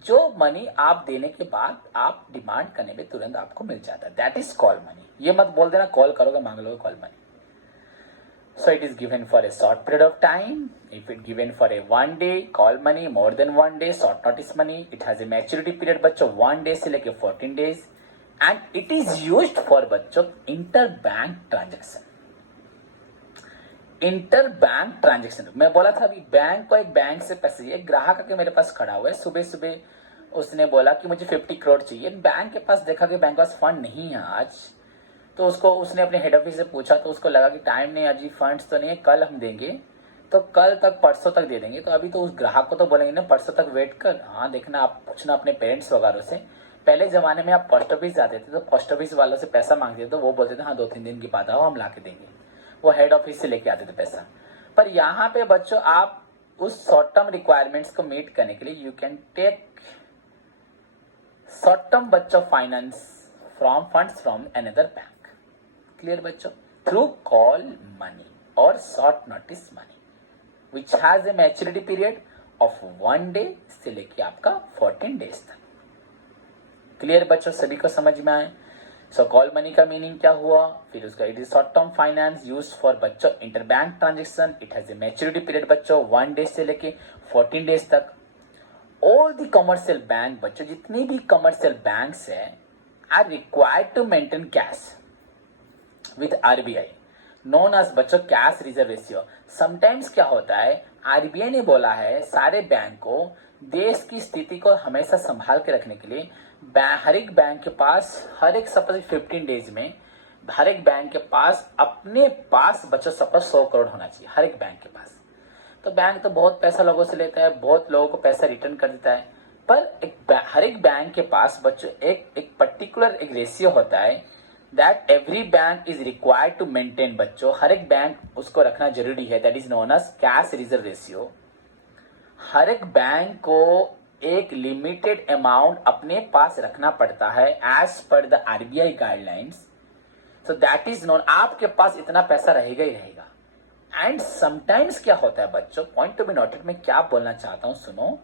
जो मनी आप देने के बाद आप डिमांड करने में तुरंत आपको मिल जाता है, दैट इज कॉल मनी। ये मत बोल देना कॉल करोगे मांग लोगे call money. So it is given for a short period of time. If it given for a 1 day, call money, more than 1 day, short notice money. It has a maturity period बच्चों 1 day से लेके 14 days, and it is used for बच्चों interbank transaction. इंटरबैंक ट्रांजेक्शन, मैं बोला था अभी बैंक को एक बैंक से पैसे, एक ग्राहक आके मेरे पास खड़ा हुआ है, सुबह सुबह उसने बोला कि मुझे 50 करोड़ चाहिए। बैंक के पास देखा कि बैंक के पास फंड नहीं है आज, तो उसने अपने हेड ऑफिस से पूछा, तो उसको लगा कि टाइम नहीं, अजी फंड्स तो नहीं है, कल हम देंगे, तो कल तक परसों तक दे देंगे। तो अभी तो उस ग्राहक को तो बोलेंगे ना परसों तक वेट कर। हाँ देखना, आप पूछना अपने पेरेंट्स वगैरह से। पहले जमाने में आप पोस्ट ऑफिस जाते थे तो पोस्ट ऑफिस वालों से पैसा मांगते थे, तो वो बोलते थे हाँ 2-3 दिन की बात आओ हम ला के देंगे, वो हेड ऑफिस से लेके आते थे पैसा। पर यहाँ पे बच्चों आप उस शॉर्ट टर्म रिक्वायरमेंट्स को मीट करने के लिए you can take short term बच्चों finance from funds from another bank. Clear बच्चों? थ्रू कॉल मनी और short notice money which has a maturity period of 1 day से लेके आपका 14 days तक। क्लियर बच्चों? सभी को समझ में आए? सो कॉल मनी का मीनिंग क्या हुआ, फिर उसका it is short term finance use for बच्चों interbank transaction. It has a maturity period बच्चों 1 day से लेके 14 days तक। ऑल द कमर्शियल बैंक बच्चों, जितनी भी कमर्शियल बैंक्स है are required to maintain cash with RBI known as बच्चों कैश रिजर्व रेशियो। समटाइम्स क्या होता है, आरबीआई ने बोला है सारे बैंक को देश की स्थिति को हमेशा संभाल के रखने के लिए हर एक बैंक के पास हर एक सपोज 15 days में हर एक बैंक के पास अपने पास बच्चों सपोज 100 करोड़ होना चाहिए हर एक बैंक के पास। तो बैंक तो बहुत पैसा लोगों से लेता है, बहुत लोगों को पैसा रिटर्न कर देता है, पर हर एक बैंक के पास बच्चों एक पर्टिकुलर एक रेशियो होता है that every bank is required to maintain बच्चों। हर एक बैंक उसको रखना जरूरी है, that is known as cash reserve ratio. हर एक बैंक को एक लिमिटेड अमाउंट अपने पास रखना पड़ता है as per the RBI guidelines. So that is known, आपके पास इतना पैसा रहेगा ही रहेगा। एंड समटाइम्स क्या होता है बच्चों, पॉइंट टू बी नोटेड, मैं क्या बोलना चाहता हूं सुनो।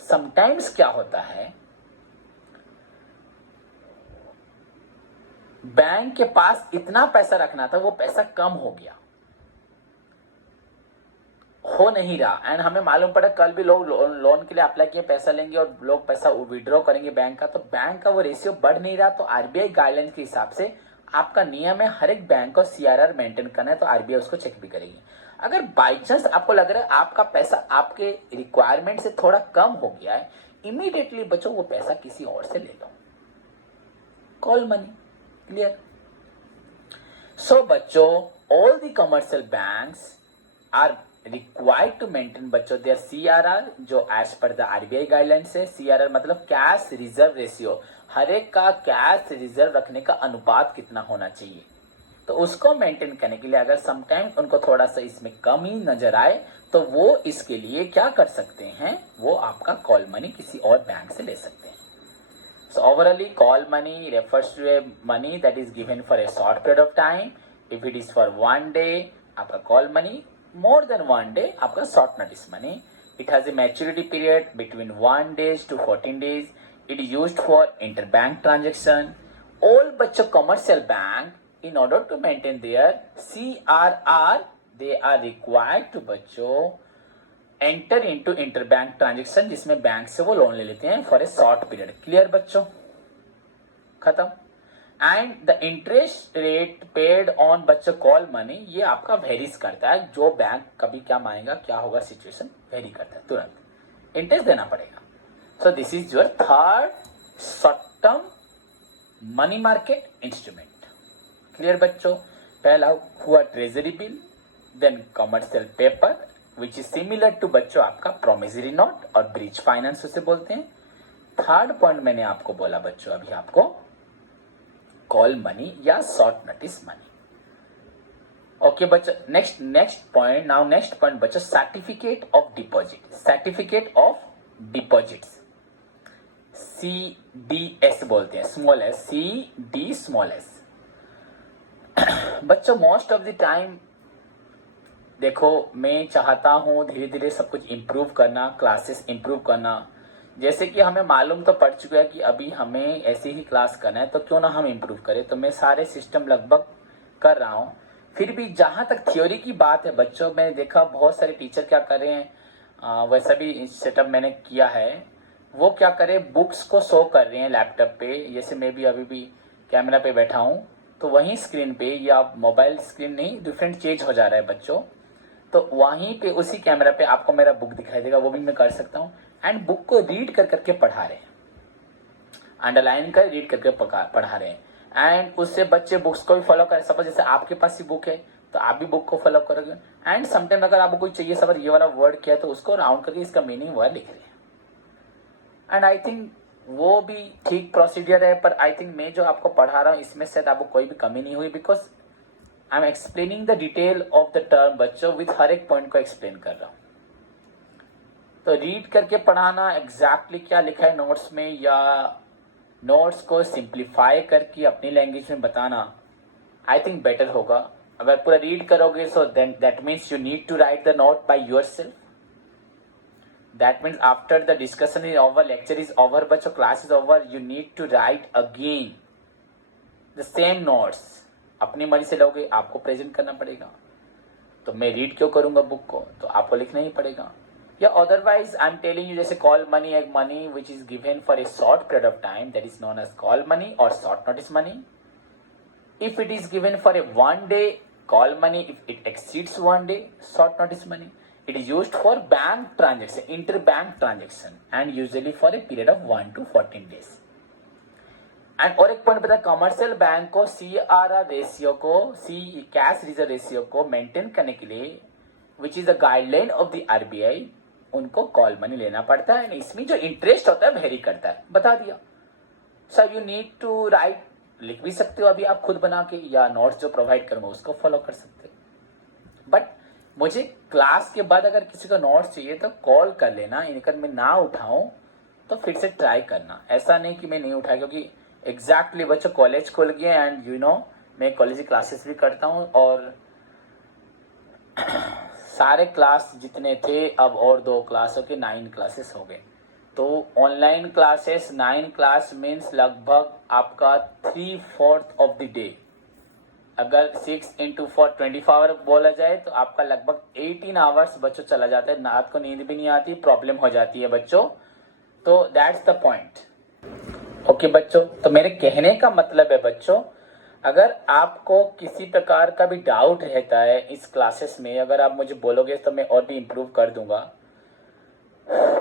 समटाइम्स क्या होता है, बैंक के पास इतना पैसा रखना था, वो पैसा कम हो गया, हो नहीं रहा, एंड हमें मालूम पड़ा कल भी लोग लोन के लिए अप्लाई किए पैसा लेंगे और लोग पैसा विड्रॉ करेंगे बैंक का, तो बैंक का वो रेशियो बढ़ नहीं रहा। तो आरबीआई गाइडलाइंस के हिसाब से आपका नियम है हर एक बैंक को सीआरआर मेंटेन करना है, तो आरबीआई उसको चेक भी करेगी। अगर बाई चांस आपको लग रहा है आपका पैसा आपके रिक्वायरमेंट से थोड़ा कम हो गया है, इमीडिएटली बच्चों वो पैसा किसी और से ले लो, कॉल मनी। क्लियर? सो बच्चों all the commercial banks are required to maintain बच्चों देयर सीआरआर, जो as per the RBI guidelines है। सीआरआर मतलब कैश रिजर्व रेशियो, हर एक का कैश रिजर्व रखने का अनुपात कितना होना चाहिए, तो उसको मेंटेन करने के लिए अगर समटाइम उनको थोड़ा सा इसमें कमी नजर आए तो वो इसके लिए क्या कर सकते हैं, वो आपका कॉल मनी किसी और बैंक से ले सकते हैं। So overall, call money refers to a money that is given for a short period of time. If it is for 1 day, आपका call money, more than 1 day, आपका short notice money. It has a maturity period between 1 days to 14 days. It is used for interbank transaction. All बच्चों commercial bank, in order to maintain their CRR, they are required to बच्चों एंटर इनटू इंटरबैंक ट्रांजेक्शन, जिसमें बैंक से वो लोन ले लेते हैं for a short period. Clear बच्चों? खत्म। And the interest rate paid on बच्चों कॉल मनी, ये आपका वेरीज करता है, जो बैंक कभी क्या मांगेगा, क्या होगा, सिचुएशन वेरी करता है, तुरंत इंटरेस्ट देना पड़ेगा। So this is your third short term money market instrument. Clear बच्चों? पहला हुआ treasury bill, then commercial paper which is similar to बच्चों आपका प्रोमिसरी नोट और ब्रिज फाइनेंस उसे बोलते हैं। थर्ड पॉइंट मैंने आपको बोला बच्चों अभी आपको, कॉल मनी या शॉर्ट नोटिस मनी। ओके बच्चा, next point, now next point बच्चा, certificate of deposit, certificate of deposits, CDS बोलते हैं, small S, CD small S. बच्चों मोस्ट ऑफ द टाइम देखो, मैं चाहता हूँ धीरे धीरे सब कुछ इम्प्रूव करना, क्लासेस इम्प्रूव करना। जैसे कि हमें मालूम तो पड़ चुका है कि अभी हमें ऐसी ही क्लास करना है, तो क्यों ना हम इम्प्रूव करें। तो मैं सारे सिस्टम लगभग कर रहा हूँ। फिर भी जहाँ तक थ्योरी की बात है बच्चों, मैं देखा बहुत सारे टीचर क्या कर रहे हैं, वैसा भी सेटअप मैंने किया है। वो क्या करें, बुक्स को शो कर रहे हैं लैपटॉप पे। जैसे मैं भी अभी भी कैमरा पे बैठा हूँ, तो वहीं स्क्रीन पे, या मोबाइल स्क्रीन नहीं, डिफरेंट चेंज हो जा रहा है बच्चों। तो वहीं पे उसी कैमरा पे आपको मेरा बुक दिखाई देगा, वो भी मैं कर सकता हूँ। एंड बुक को रीड कर करके पढ़ा रहे हैं, अंडरलाइन कर रीड करके पढ़ा रहे हैं। एंड उससे बच्चे बुक्स को भी फॉलो करें। सपोज जैसे आपके पास ही बुक है, तो आप भी बुक को फॉलो करोगे। एंड समटाइम अगर आपको कोई चाहिए, सबर ये वाला वर्ड क्या है, तो उसको राउंड करके इसका मीनिंग वह लिख रहे हैं। एंड आई थिंक वो भी ठीक प्रोसीजर है। पर आई थिंक मैं जो आपको पढ़ा रहा हूँ इसमें शायद आपको कोई भी कमी नहीं हुई, because I am explaining the detail of the term बच्चों, विथ हर एक पॉइंट को एक्सप्लेन कर रहा हूँ। तो रीड करके पढ़ाना, एग्जैक्टली क्या लिखा है नोट्स में, या नोट्स को सिंप्लीफाई करके अपनी लैंग्वेज में बताना, आई थिंक बेटर होगा। अगर पूरा रीड करोगे, so then that means you need to write the note by yourself. That means after the discussion is over, lecture is over, बच्चों class is over, you need to write again the same notes। अपनी मर्जी से लोगे, आपको प्रेजेंट करना पड़ेगा। तो मैं रीड क्यों करूंगा बुक को, तो आपको लिखना ही पड़ेगा। या otherwise I am telling you, जैसे कॉल मनी, एक money which is given for a short period of time, that is known as call money और short notice money. If it is given for a 1 day call money, if it exceeds 1 day short notice money, it is used for bank transaction, interbank transaction, and usually for a period of 1 to 14 days। And और एक पॉइंट पता है, कमर्शियल बैंक को CRR रेशियो को, कैश रिजर्व रेशियो को मेंटेन करने के लिए, विच is the guideline of the RBI, उनको कॉल मनी लेना पड़ता है। इसमें जो इंटरेस्ट होता है वेरी करता है, बता दिया। So you need to write, लिख भी सकते हो अभी आप खुद बना के, या नोट्स जो प्रोवाइड करूंगा उसको फॉलो कर सकते हो। बट मुझे क्लास के बाद अगर किसी को नोट्स चाहिए तो कॉल कर लेना, इनकर मैं ना उठाऊं तो फिर से ट्राई करना। ऐसा नहीं कि मैं नहीं उठाया, क्योंकि एग्जैक्टली बच्चों कॉलेज खुल गए, एंड यू नो मैं कॉलेज क्लासेस भी करता हूँ, और सारे क्लास जितने थे अब और 2 क्लास हो के 9 क्लासेस हो गए। तो ऑनलाइन क्लासेस 9 क्लास मीन्स लगभग आपका 3/4 ऑफ द डे। अगर 6 into 4 24 आवर बोला जाए तो आपका लगभग 18 आवर्स बच्चों चला जाता है। रात को नींद भी नहीं आती, प्रॉब्लम हो जाती है बच्चों। तो दैट्स द पॉइंट। ओके बच्चों, तो मेरे कहने का मतलब है बच्चों, अगर आपको किसी प्रकार का भी डाउट रहता है इस क्लासेस में, अगर आप मुझे बोलोगे तो मैं और भी इम्प्रूव कर दूंगा।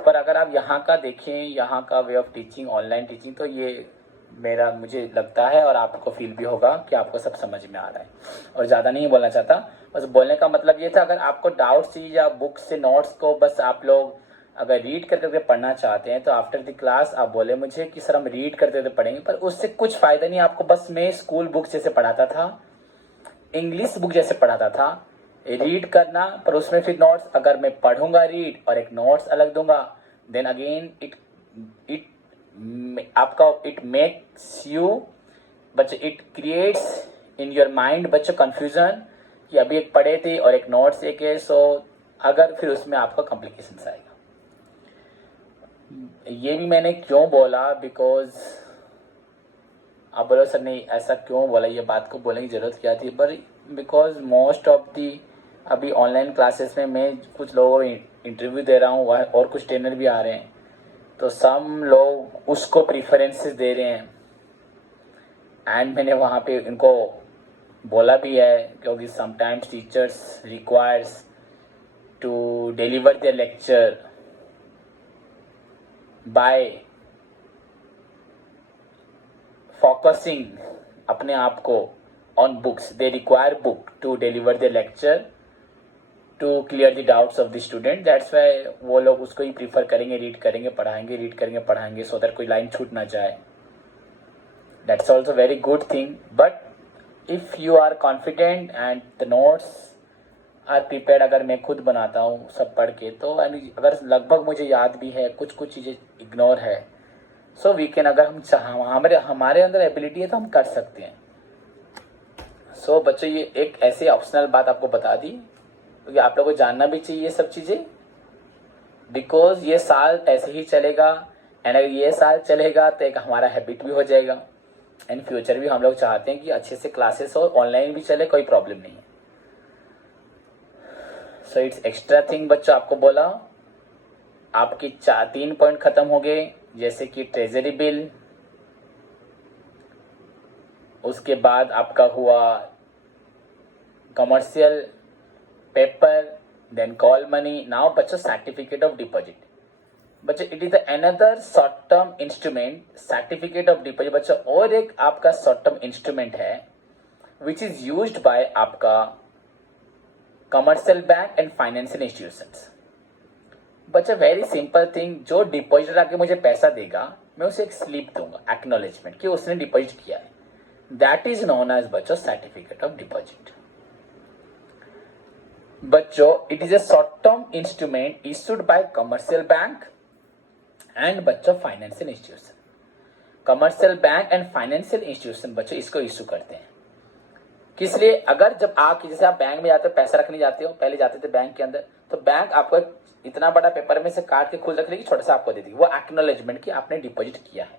पर अगर आप यहाँ का देखें, यहाँ का way of teaching, online teaching, तो ये मुझे लगता है, और आपको फील भी होगा कि आपको सब समझ में आ रहा है। और ज़्यादा नहीं बोलना चाहता, बस बोलने का मतलब ये था, अगर आपको डाउट चाहिए या बुक से नोट्स को बस आप लोग अगर रीड कर करके पढ़ना चाहते हैं, तो आफ्टर द क्लास आप बोले मुझे कि सर हम रीड करते हुए पढ़ेंगे, पर उससे कुछ फ़ायदा नहीं आपको। बस मैं स्कूल बुक जैसे पढ़ाता था, इंग्लिश बुक जैसे पढ़ाता था, रीड करना, पर उसमें फिर नोट्स, अगर मैं पढ़ूंगा रीड और एक नोट्स अलग दूंगा, देन अगेन इट आपका इट मेक्स यू बच्चे, it creates in your mind बच्चों कन्फ्यूजन, कि अभी एक पढ़े थे और एक नोट्स एक है। सो अगर फिर उसमें आपका कॉम्प्लिकेशंस आएगा। ये भी मैंने क्यों बोला, बिकॉज आप बोलो सर नहीं ऐसा क्यों बोला, ये बात को बोलने की ज़रूरत क्या थी, पर बिकॉज मोस्ट ऑफ दी अभी ऑनलाइन क्लासेस में मैं कुछ लोगों को इंटरव्यू दे रहा हूँ, और कुछ ट्रेनर भी आ रहे हैं, तो सम लोग उसको प्रीफरेंसेस दे रहे हैं। एंड मैंने वहाँ पे इनको बोला भी है, क्योंकि sometimes teachers requires to deliver their lecture by focusing अपने आप को on books. They require book to deliver the lecture to clear the doubts of the student. That's why वो लोग उसको ही प्रीफर करेंगे, रीड करेंगे पढ़ाएंगे, रीड करेंगे पढ़ाएंगे, सो दैट कोई लाइन छूट ना जाए। That's also very good thing. But if you are confident and the notes are prepared, अगर मैं खुद बनाता हूँ सब पढ़ के, तो अगर लगभग मुझे याद भी है, कुछ कुछ चीज़ें इग्नोर है, सो वी कैन, अगर हम हमारे हमारे अंदर एबिलिटी है तो हम कर सकते हैं। सो बच्चों ये एक ऐसी ऑप्शनल बात आपको बता दी, क्योंकि आप लोगों को जानना भी चाहिए ये सब चीज़ें, बिकॉज ये साल ऐसे ही चलेगा, एंड अगर ये साल चलेगा तो एक हमारा हैबिट भी हो जाएगा, एंड फ्यूचर भी हम लोग चाहते हैं कि अच्छे से क्लासेस हो, ऑनलाइन भी चले, कोई प्रॉब्लम नहीं है। सो इट्स एक्स्ट्रा थिंग बच्चों, आपको बोला आपकी 3 पॉइंट खत्म हो गए, जैसे कि ट्रेजरी बिल, उसके बाद आपका हुआ commercial paper, then call money. Now बच्चों सर्टिफिकेट ऑफ डिपॉजिट, बच्चों it is another short term instrument. Certificate of deposit बच्चों और एक आपका शॉर्ट टर्म इंस्ट्रूमेंट है विच इज यूज्ड बाय आपका commercial bank and financial institutions. बच्चा वेरी सिंपल थिंग, जो डिपॉजिटर आके मुझे पैसा देगा मैं उसे एक स्लिप दूंगा, एक्नॉलेजमेंट कि उसने डिपॉजिट किया है, दैट इज नोन एज बच्चों सर्टिफिकेट ऑफ डिपॉजिट। बच्चों it is a short term instrument issued by commercial bank and बच्चों financial institution. Commercial bank and financial institution बच्चों इसको इश्यू करते हैं, किस लिए? अगर जब आप जैसे आप बैंक में जाते हो, पैसा रखने जाते हो, पहले जाते थे बैंक के अंदर, तो बैंक आपको इतना बड़ा पेपर में से काट के खुद रख लेगी, छोटा सा आपको दे देगी, वो एक्नॉलेजमेंट कि आपने डिपॉजिट किया है।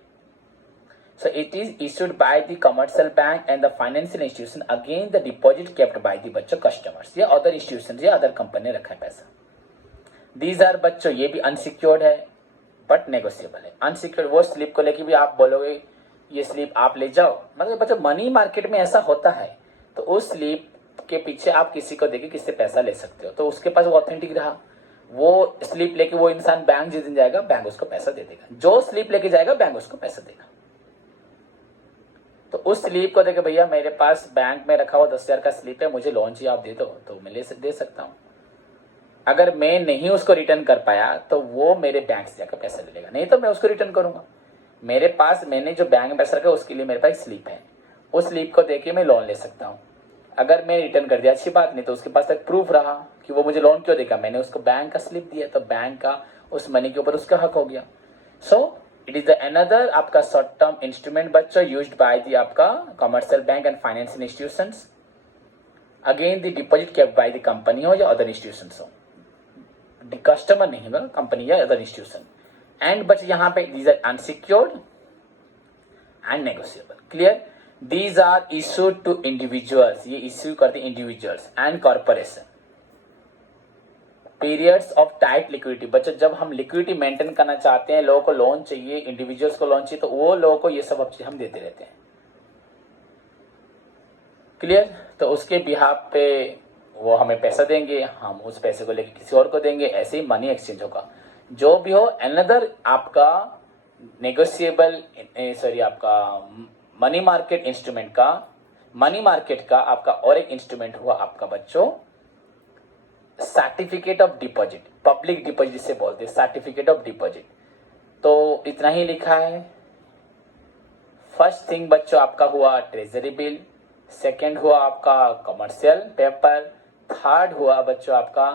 सो it is issued by the commercial bank and the financial institution again the deposit kept bye the बच्चों कस्टमर्स या अदर इंस्टीट्यूशन या अदर कंपनी ने रखा है पैसा। दीज आर बच्चों ये भी अनसिक्योर्ड है बट नेगोशिएबल है। अनसिक्योर्ड वो स्लिप को लेके भी आप बोलोगे ये स्लिप आप ले जाओ, मतलब बच्चों मनी मार्केट में ऐसा होता है, तो उस स्लिप के पीछे आप किसी को देके किससे पैसा ले सकते हो, तो उसके पास वो ऑथेंटिक रहा, वो स्लिप लेके वो इंसान बैंक जिस दिन जाएगा बैंक उसको पैसा दे देगा, जो स्लिप लेके जाएगा बैंक उसको पैसा देगा। तो उस स्लिप को देखे भैया मेरे पास बैंक में रखा हुआ 10,000 का स्लिप है, मुझे लोन चाहिए आप दे दो, तो मैं दे सकता हूँ। अगर मैं नहीं उसको रिटर्न कर पाया तो वो मेरे बैंक से जाकर पैसा ले लेगा, नहीं तो मैं उसको रिटर्न करूंगा। मेरे पास मैंने जो बैंक में पैसा रखा उसके लिए मेरे पास स्लिप है, उस स्लिप को देके मैं लोन ले सकता हूँ। अगर मैं रिटर्न कर दिया अच्छी बात, नहीं तो उसके पास तक प्रूफ रहा कि वो मुझे लोन क्यों देगा, मैंने उसको बैंक का स्लिप दिया, तो बैंक का उस मनी के ऊपर उसका हक हो गया। सो इट इज अनदर आपका शॉर्ट टर्म इंस्ट्रूमेंट बच्चों यूज्ड बाय दी आपका commercial bank and financial institutions again the deposit kept by the company हो या अदर इंस्टीट्यूशंस हो, कस्टमर नहीं होगा, कंपनी या अदर इंस्टीट्यूशन। एंड बच्चे यहाँ पे these are unsecured and negotiable. Clear? These are issued to individuals, ये इश्यू करते individuals and corporation. Periods of tight liquidity बच्चों जब हम लिक्विडिटी मेंटेन करना चाहते हैं, लोगों को लोन चाहिए, इंडिविजुअल्स को लोन चाहिए, तो वो लोगों को ये सब हम देते रहते हैं। क्लियर? तो उसके बिहाफ पे वो हमें पैसा देंगे, हम उस पैसे को लेके किसी और को देंगे, ऐसे ही मनी एक्सचेंज होगा। जो भी हो अनदर आपका नेगोशिएबल आपका मनी मार्केट इंस्ट्रूमेंट का, मनी मार्केट का आपका और एक इंस्ट्रूमेंट हुआ आपका बच्चों certificate of deposit, public deposit जिसे बोलते हैं सर्टिफिकेट ऑफ डिपॉजिट। तो इतना ही लिखा है। फर्स्ट थिंग बच्चों आपका हुआ ट्रेजरी बिल, सेकंड हुआ आपका कमर्शियल पेपर, थर्ड हुआ बच्चों आपका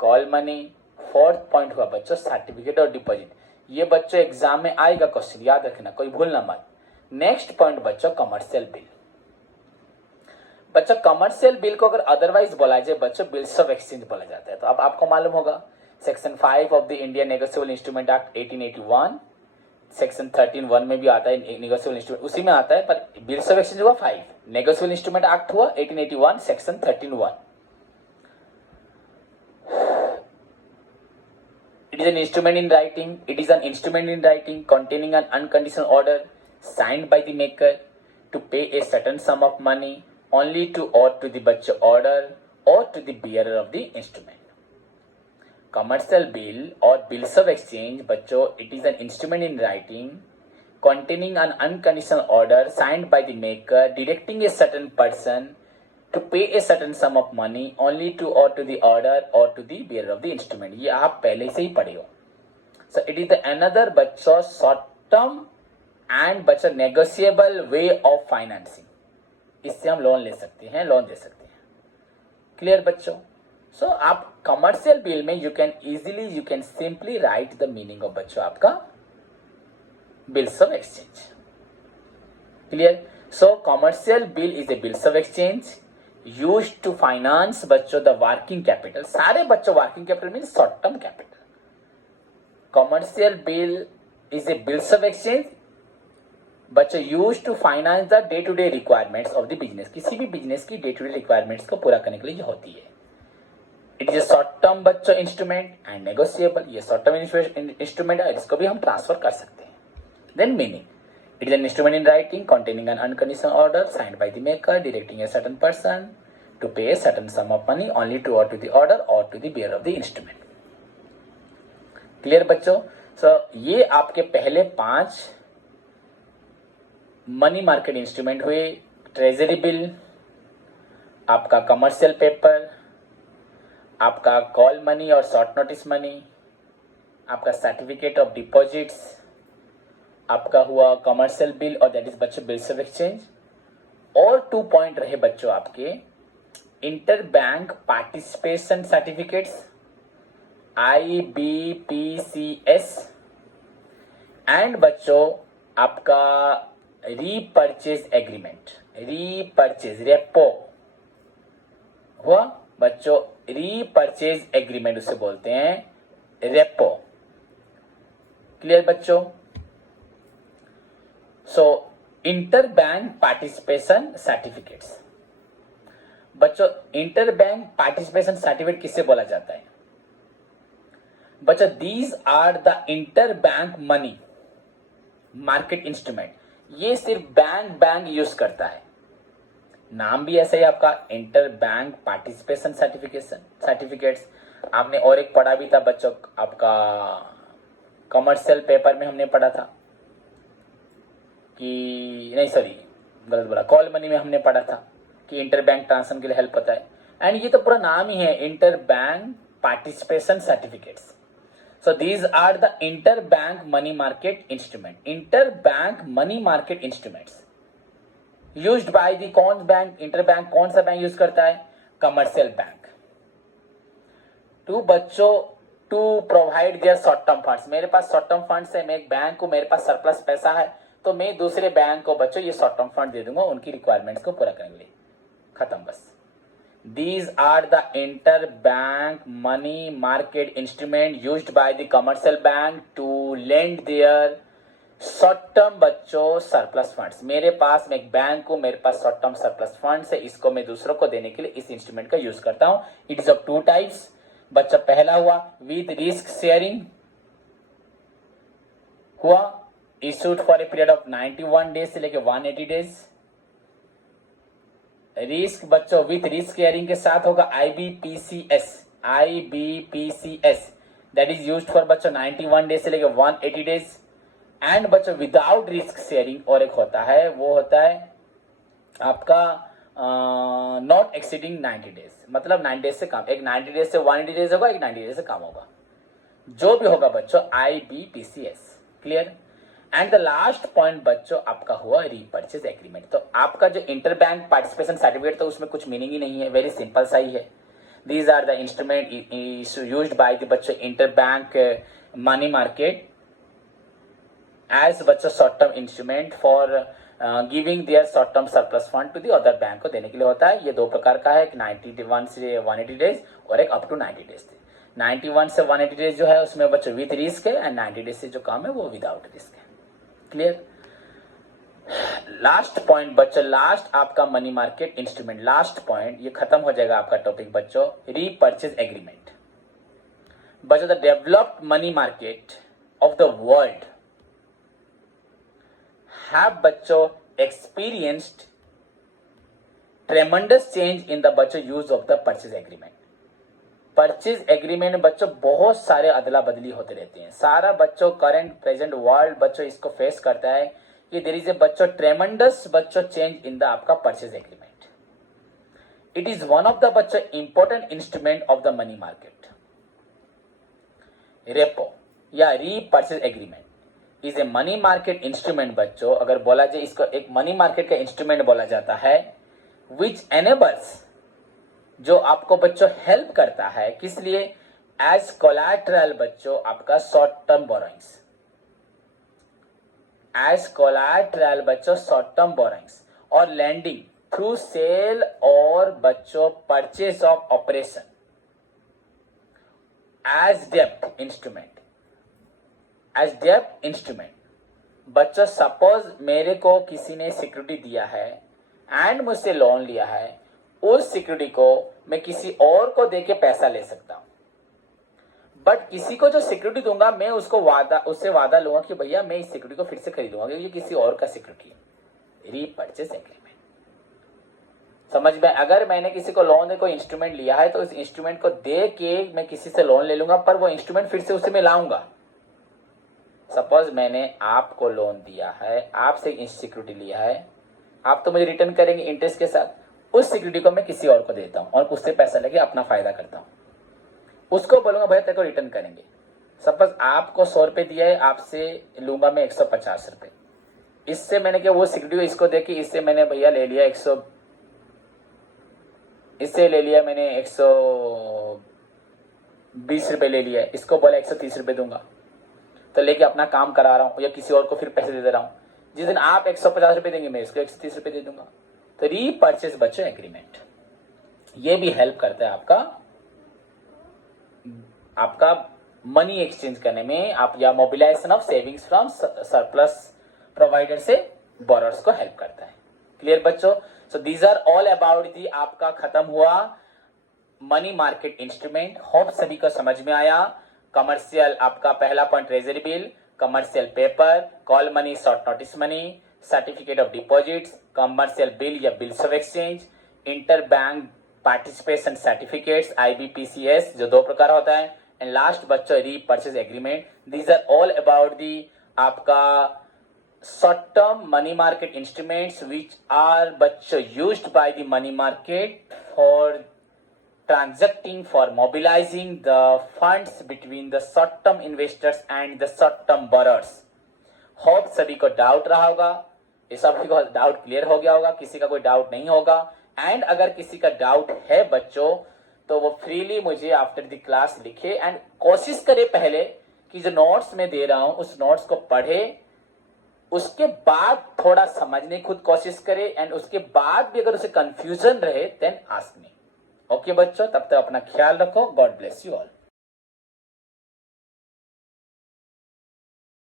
कॉल मनी, फोर्थ पॉइंट हुआ बच्चों सर्टिफिकेट ऑफ डिपॉजिट। ये बच्चों एग्जाम में आएगा क्वेश्चन, याद रखना, कोई भूलना मत। नेक्स्ट पॉइंट बच्चों कमर्शियल बिल। बच्चों कमर्शियल बिल को अगर अदरवाइज बोला जाए बच्चों बिल्स ऑफ एक्सचेंज बोला जाता है। तो अब आपको मालूम होगा section 5 of the Indian negotiable instrument act 1881, section 13(1) में भी आता है नेगोशिएबल इंस्ट्रूमेंट, उसी में आता है, पर बिल्स ऑफ एक्सचेंज हुआ 5, नेगोशिएबल इंस्ट्रूमेंट एक्ट हुआ 1881 section 13(1). It is an instrument in writing. It is an instrument in writing containing an unconditional order signed by the maker to pay a certain sum of money only to or to the butcher order or to the bearer of the instrument. Commercial bill or bills of exchange, bachcho, it is an instrument in writing containing an unconditional order signed by the maker directing a certain person to pay a certain sum of money only to or to the order or to the bearer of the instrument। ये आप पहले से ही पढ़े हो। So it is the another bachcho short term and बच्चों negotiable way of financing। इससे हम लोन ले सकते हैं, लोन दे सकते हैं। क्लियर बच्चों? सो आप कमर्शियल बिल में you can simply write the meaning of बच्चों आपका bills of exchange. Clear? So commercial bill is a bills of exchange used to finance बच्चों द वर्किंग कैपिटल। सारे बच्चों working capital mean short term capital. Commercial bill is a bills of exchange बच्चों use to finance the day to day requirements of the business. किसी भी बिजनेस की डे टू डे रिक्वायरमेंट्स को पूरा करने के लिए जो होती है। It is a short term बच्चों इंस्ट्रूमेंट एंड नेगोशिएबल। ये शॉर्ट टर्म इंस्ट्रूमेंट है, इसको भी हम ट्रांसफर कर सकते हैं। Then meaning, it is an instrument in writing containing an unconditional order signed by the maker directing a certain person to pay a certain sum of money only to the order or to the bearer of the instrument। Clear बच्चों? सो ये आपके पहले 5 मनी मार्केट इंस्ट्रूमेंट हुए। ट्रेजरी बिल, आपका कमर्शियल पेपर, आपका कॉल मनी और शॉर्ट नोटिस मनी, आपका सर्टिफिकेट ऑफ डिपॉजिट्स, आपका हुआ कमर्शियल बिल और दैट इज बच्चों बिल्स ऑफ एक्सचेंज। और 2 पॉइंट रहे बच्चों आपके inter bank participation certificates IBPCS and बच्चों आपका रीपर्चेज एग्रीमेंट। रीपर्चेज रेपो हुआ बच्चों, रीपर्चेज एग्रीमेंट उसे बोलते हैं रेपो। क्लियर बच्चों? So inter bank participation certificates बच्चों, इंटर बैंक पार्टिसिपेशन सर्टिफिकेट किससे बोला जाता है बच्चों? These are the inter bank money market instrument. ये सिर्फ बैंक यूज करता है, नाम भी ऐसा ही आपका इंटर बैंक पार्टिसिपेशन सर्टिफिकेट्स। आपने और एक पढ़ा भी था बच्चों, आपका कमर्शियल पेपर में हमने पढ़ा था कि नहीं, सॉरी गलत बोला, कॉल मनी में हमने पढ़ा था कि इंटर बैंक ट्रांसफर के लिए हेल्प होता है। एंड ये तो पूरा नाम ही है, inter bank participation certificates. So these are the interbank money market instrument. Interbank money market instruments used by the कौन बैंक, इंटरबैंक कौन सा बैंक यूज करता है? Commercial bank. टू बच्चों to provide their short term funds. मेरे पास शॉर्ट टर्म फंड्स है, मैं एक बैंक को, मेरे पास सरप्लस पैसा है, तो मैं दूसरे बैंक को बच्चों ये शॉर्ट टर्म फंड दे दूंगा उनकी रिक्वायरमेंट्स को पूरा करने के लिए। खत्म बस। These are the interbank money market instrument used by the commercial bank to lend their short term बच्चों surplus funds। मेरे पास, मैं एक बैंक को, मेरे पास short term surplus funds है, इसको मैं दूसरों को देने के लिए इस इंस्ट्रूमेंट का यूज करता हूं। इट इज ऑफ 2 टाइप्स बच्चा। पहला हुआ विद रिस्क शेयरिंग, हुआ issued for a period of 91 days से लेके 180 डेज। रिस्क बच्चों विथ रिस्क शेयरिंग के साथ होगा IBPCS that is used for बच्चों 91 डेज से लेके 180 डेज। एंड बच्चों विदाउट रिस्क शेयरिंग और एक होता है, वो होता है आपका नॉट एक्सीडिंग 90 डेज, मतलब 90 डेज से कम। एक 90 डेज से 180 डेज होगा, एक 90 डेज से कम होगा, जो भी होगा बच्चों IBPCS। Clear? And the last point बच्चों आपका हुआ रीपर्चेज एग्रीमेंट। तो आपका जो इंटर बैंक पार्टिसिपेशन सर्टिफिकेट, तो उसमें कुछ मीनिंग ही नहीं है, वेरी सिंपल सा ही है। These are the instrument used by the बच्चों inter bank money market as बच्चों short term instrument for giving their short term surplus fund to the other bank को देने के लिए होता है। ये 2 प्रकार का है, एक 91 से 180 डेज और एक अप टू 90 डेज। 91 से 180 डेज जो है उसमें बच्चों विद रिस्क है, एंड 90 डेज से जो काम है वो विदाउट रिस्क है। क्लियर? लास्ट पॉइंट बच्चों, लास्ट आपका money market instrument, last point, ये खत्म हो जाएगा आपका टॉपिक बच्चों, रीपर्चेज एग्रीमेंट। बच्चों the developed money market of the world have बच्चों experienced tremendous change in the बच्चों use of the purchase agreement. Purchase agreement बच्चों बहुत सारे अदला बदली होते रहते हैं। सारा बच्चों करंट प्रेजेंट वर्ल्ड बच्चों इसको फेस करता है कि देयर इज ए बच्चों ट्रेमेंडस बच्चों चेंज इन द आपका purchase agreement. It is one of the बच्चों important instrument of the money market. Repo या repurchase agreement is a money market instrument बच्चों। अगर बोला जाए इसको एक मनी मार्केट का इंस्ट्रूमेंट बोला जाता है विच एनेबल्स, जो आपको बच्चों हेल्प करता है, किस लिए? एज कोलैटरल बच्चों आपका short term borrowings, as collateral बच्चों शॉर्ट टर्म बोरोइंग्स, और लैंडिंग थ्रू सेल और बच्चों purchase of operation as dept instrument, as dept instrument. बच्चों सपोज मेरे को किसी ने सिक्योरिटी दिया है एंड मुझसे लोन लिया है, उस सिक्योरिटी को मैं किसी और को देके पैसा ले सकता हूं, बट किसी को जो सिक्योरिटी दूंगा मैं उससे वादा लूंगा कि भैया मैं इस सिक्योरिटी को फिर से खरीदूंगा क्योंकि ये किसी और का सिक्योरिटी है, रीपर्चेस एग्रीमेंट। समझ में? अगर मैंने किसी को लोन दे कोई इंस्ट्रूमेंट लिया है तो उस इंस्ट्रूमेंट को दे के मैं किसी से लोन ले लूंगा, पर वो इंस्ट्रूमेंट फिर से उसे मैं लाऊंगा। सपोज मैंने आपको लोन दिया है, आपसे सिक्योरिटी लिया है, आप तो मुझे रिटर्न करेंगे इंटरेस्ट के साथ, उस सिक्योरिटी को मैं किसी और को देता हूं और उससे पैसा लेके अपना फायदा करता हूं, उसको बोलूंगा भैया तेरे को रिटर्न करेंगे। सपोज आपको 100 रुपए दिया है, आपसे लूंगा मैं 150 रुपए, इससे मैंने क्या वो सिक्योरिटी इसको देखी, इससे मैंने भैया ले लिया 120 रुपए ले लिया, इसको बोला 130 रुपए दूंगा, तो लेके अपना काम करा रहा हूं या किसी और को फिर पैसे दे रहा हूं। जिस दिन आप 150 रुपए देंगे मैं इसको 130 रुपए दे दूंगा। तो रीपर्चेस बच्चों एग्रीमेंट ये भी हेल्प करता है आपका मनी एक्सचेंज करने में, आप या mobilisation of savings from surplus provider से बोरर्स को हेल्प करता है। क्लियर बच्चों? So these are all about the आपका खत्म हुआ मनी मार्केट इंस्ट्रूमेंट। होप सभी को समझ में आया। कमर्शियल आपका पहला point treasury bill, commercial paper, call money, short notice money, certificate of deposits, commercial bill या bills of exchange, inter bank participation certificates IBPCS जो 2 प्रकार होता है, एंड लास्ट बच्चों repurchase agreement. These are all about the आपका short term money market instruments which are बच्चों used by the money market for transacting, for mobilizing the funds between the short term investors and the short term borrowers। Hope सभी को डाउट रहा होगा, ये सभी को डाउट क्लियर हो गया होगा, किसी का कोई डाउट नहीं होगा। एंड अगर किसी का डाउट है बच्चों तो वो फ्रीली मुझे आफ्टर द क्लास लिखे एंड कोशिश करे पहले कि जो नोट्स में दे रहा हूं उस नोट्स को पढ़े, उसके बाद थोड़ा समझने की खुद कोशिश करे, एंड उसके बाद भी अगर उसे कंफ्यूजन रहे देन आस्क मी। ओके बच्चों, तब तक अपना ख्याल रखो। God bless you all.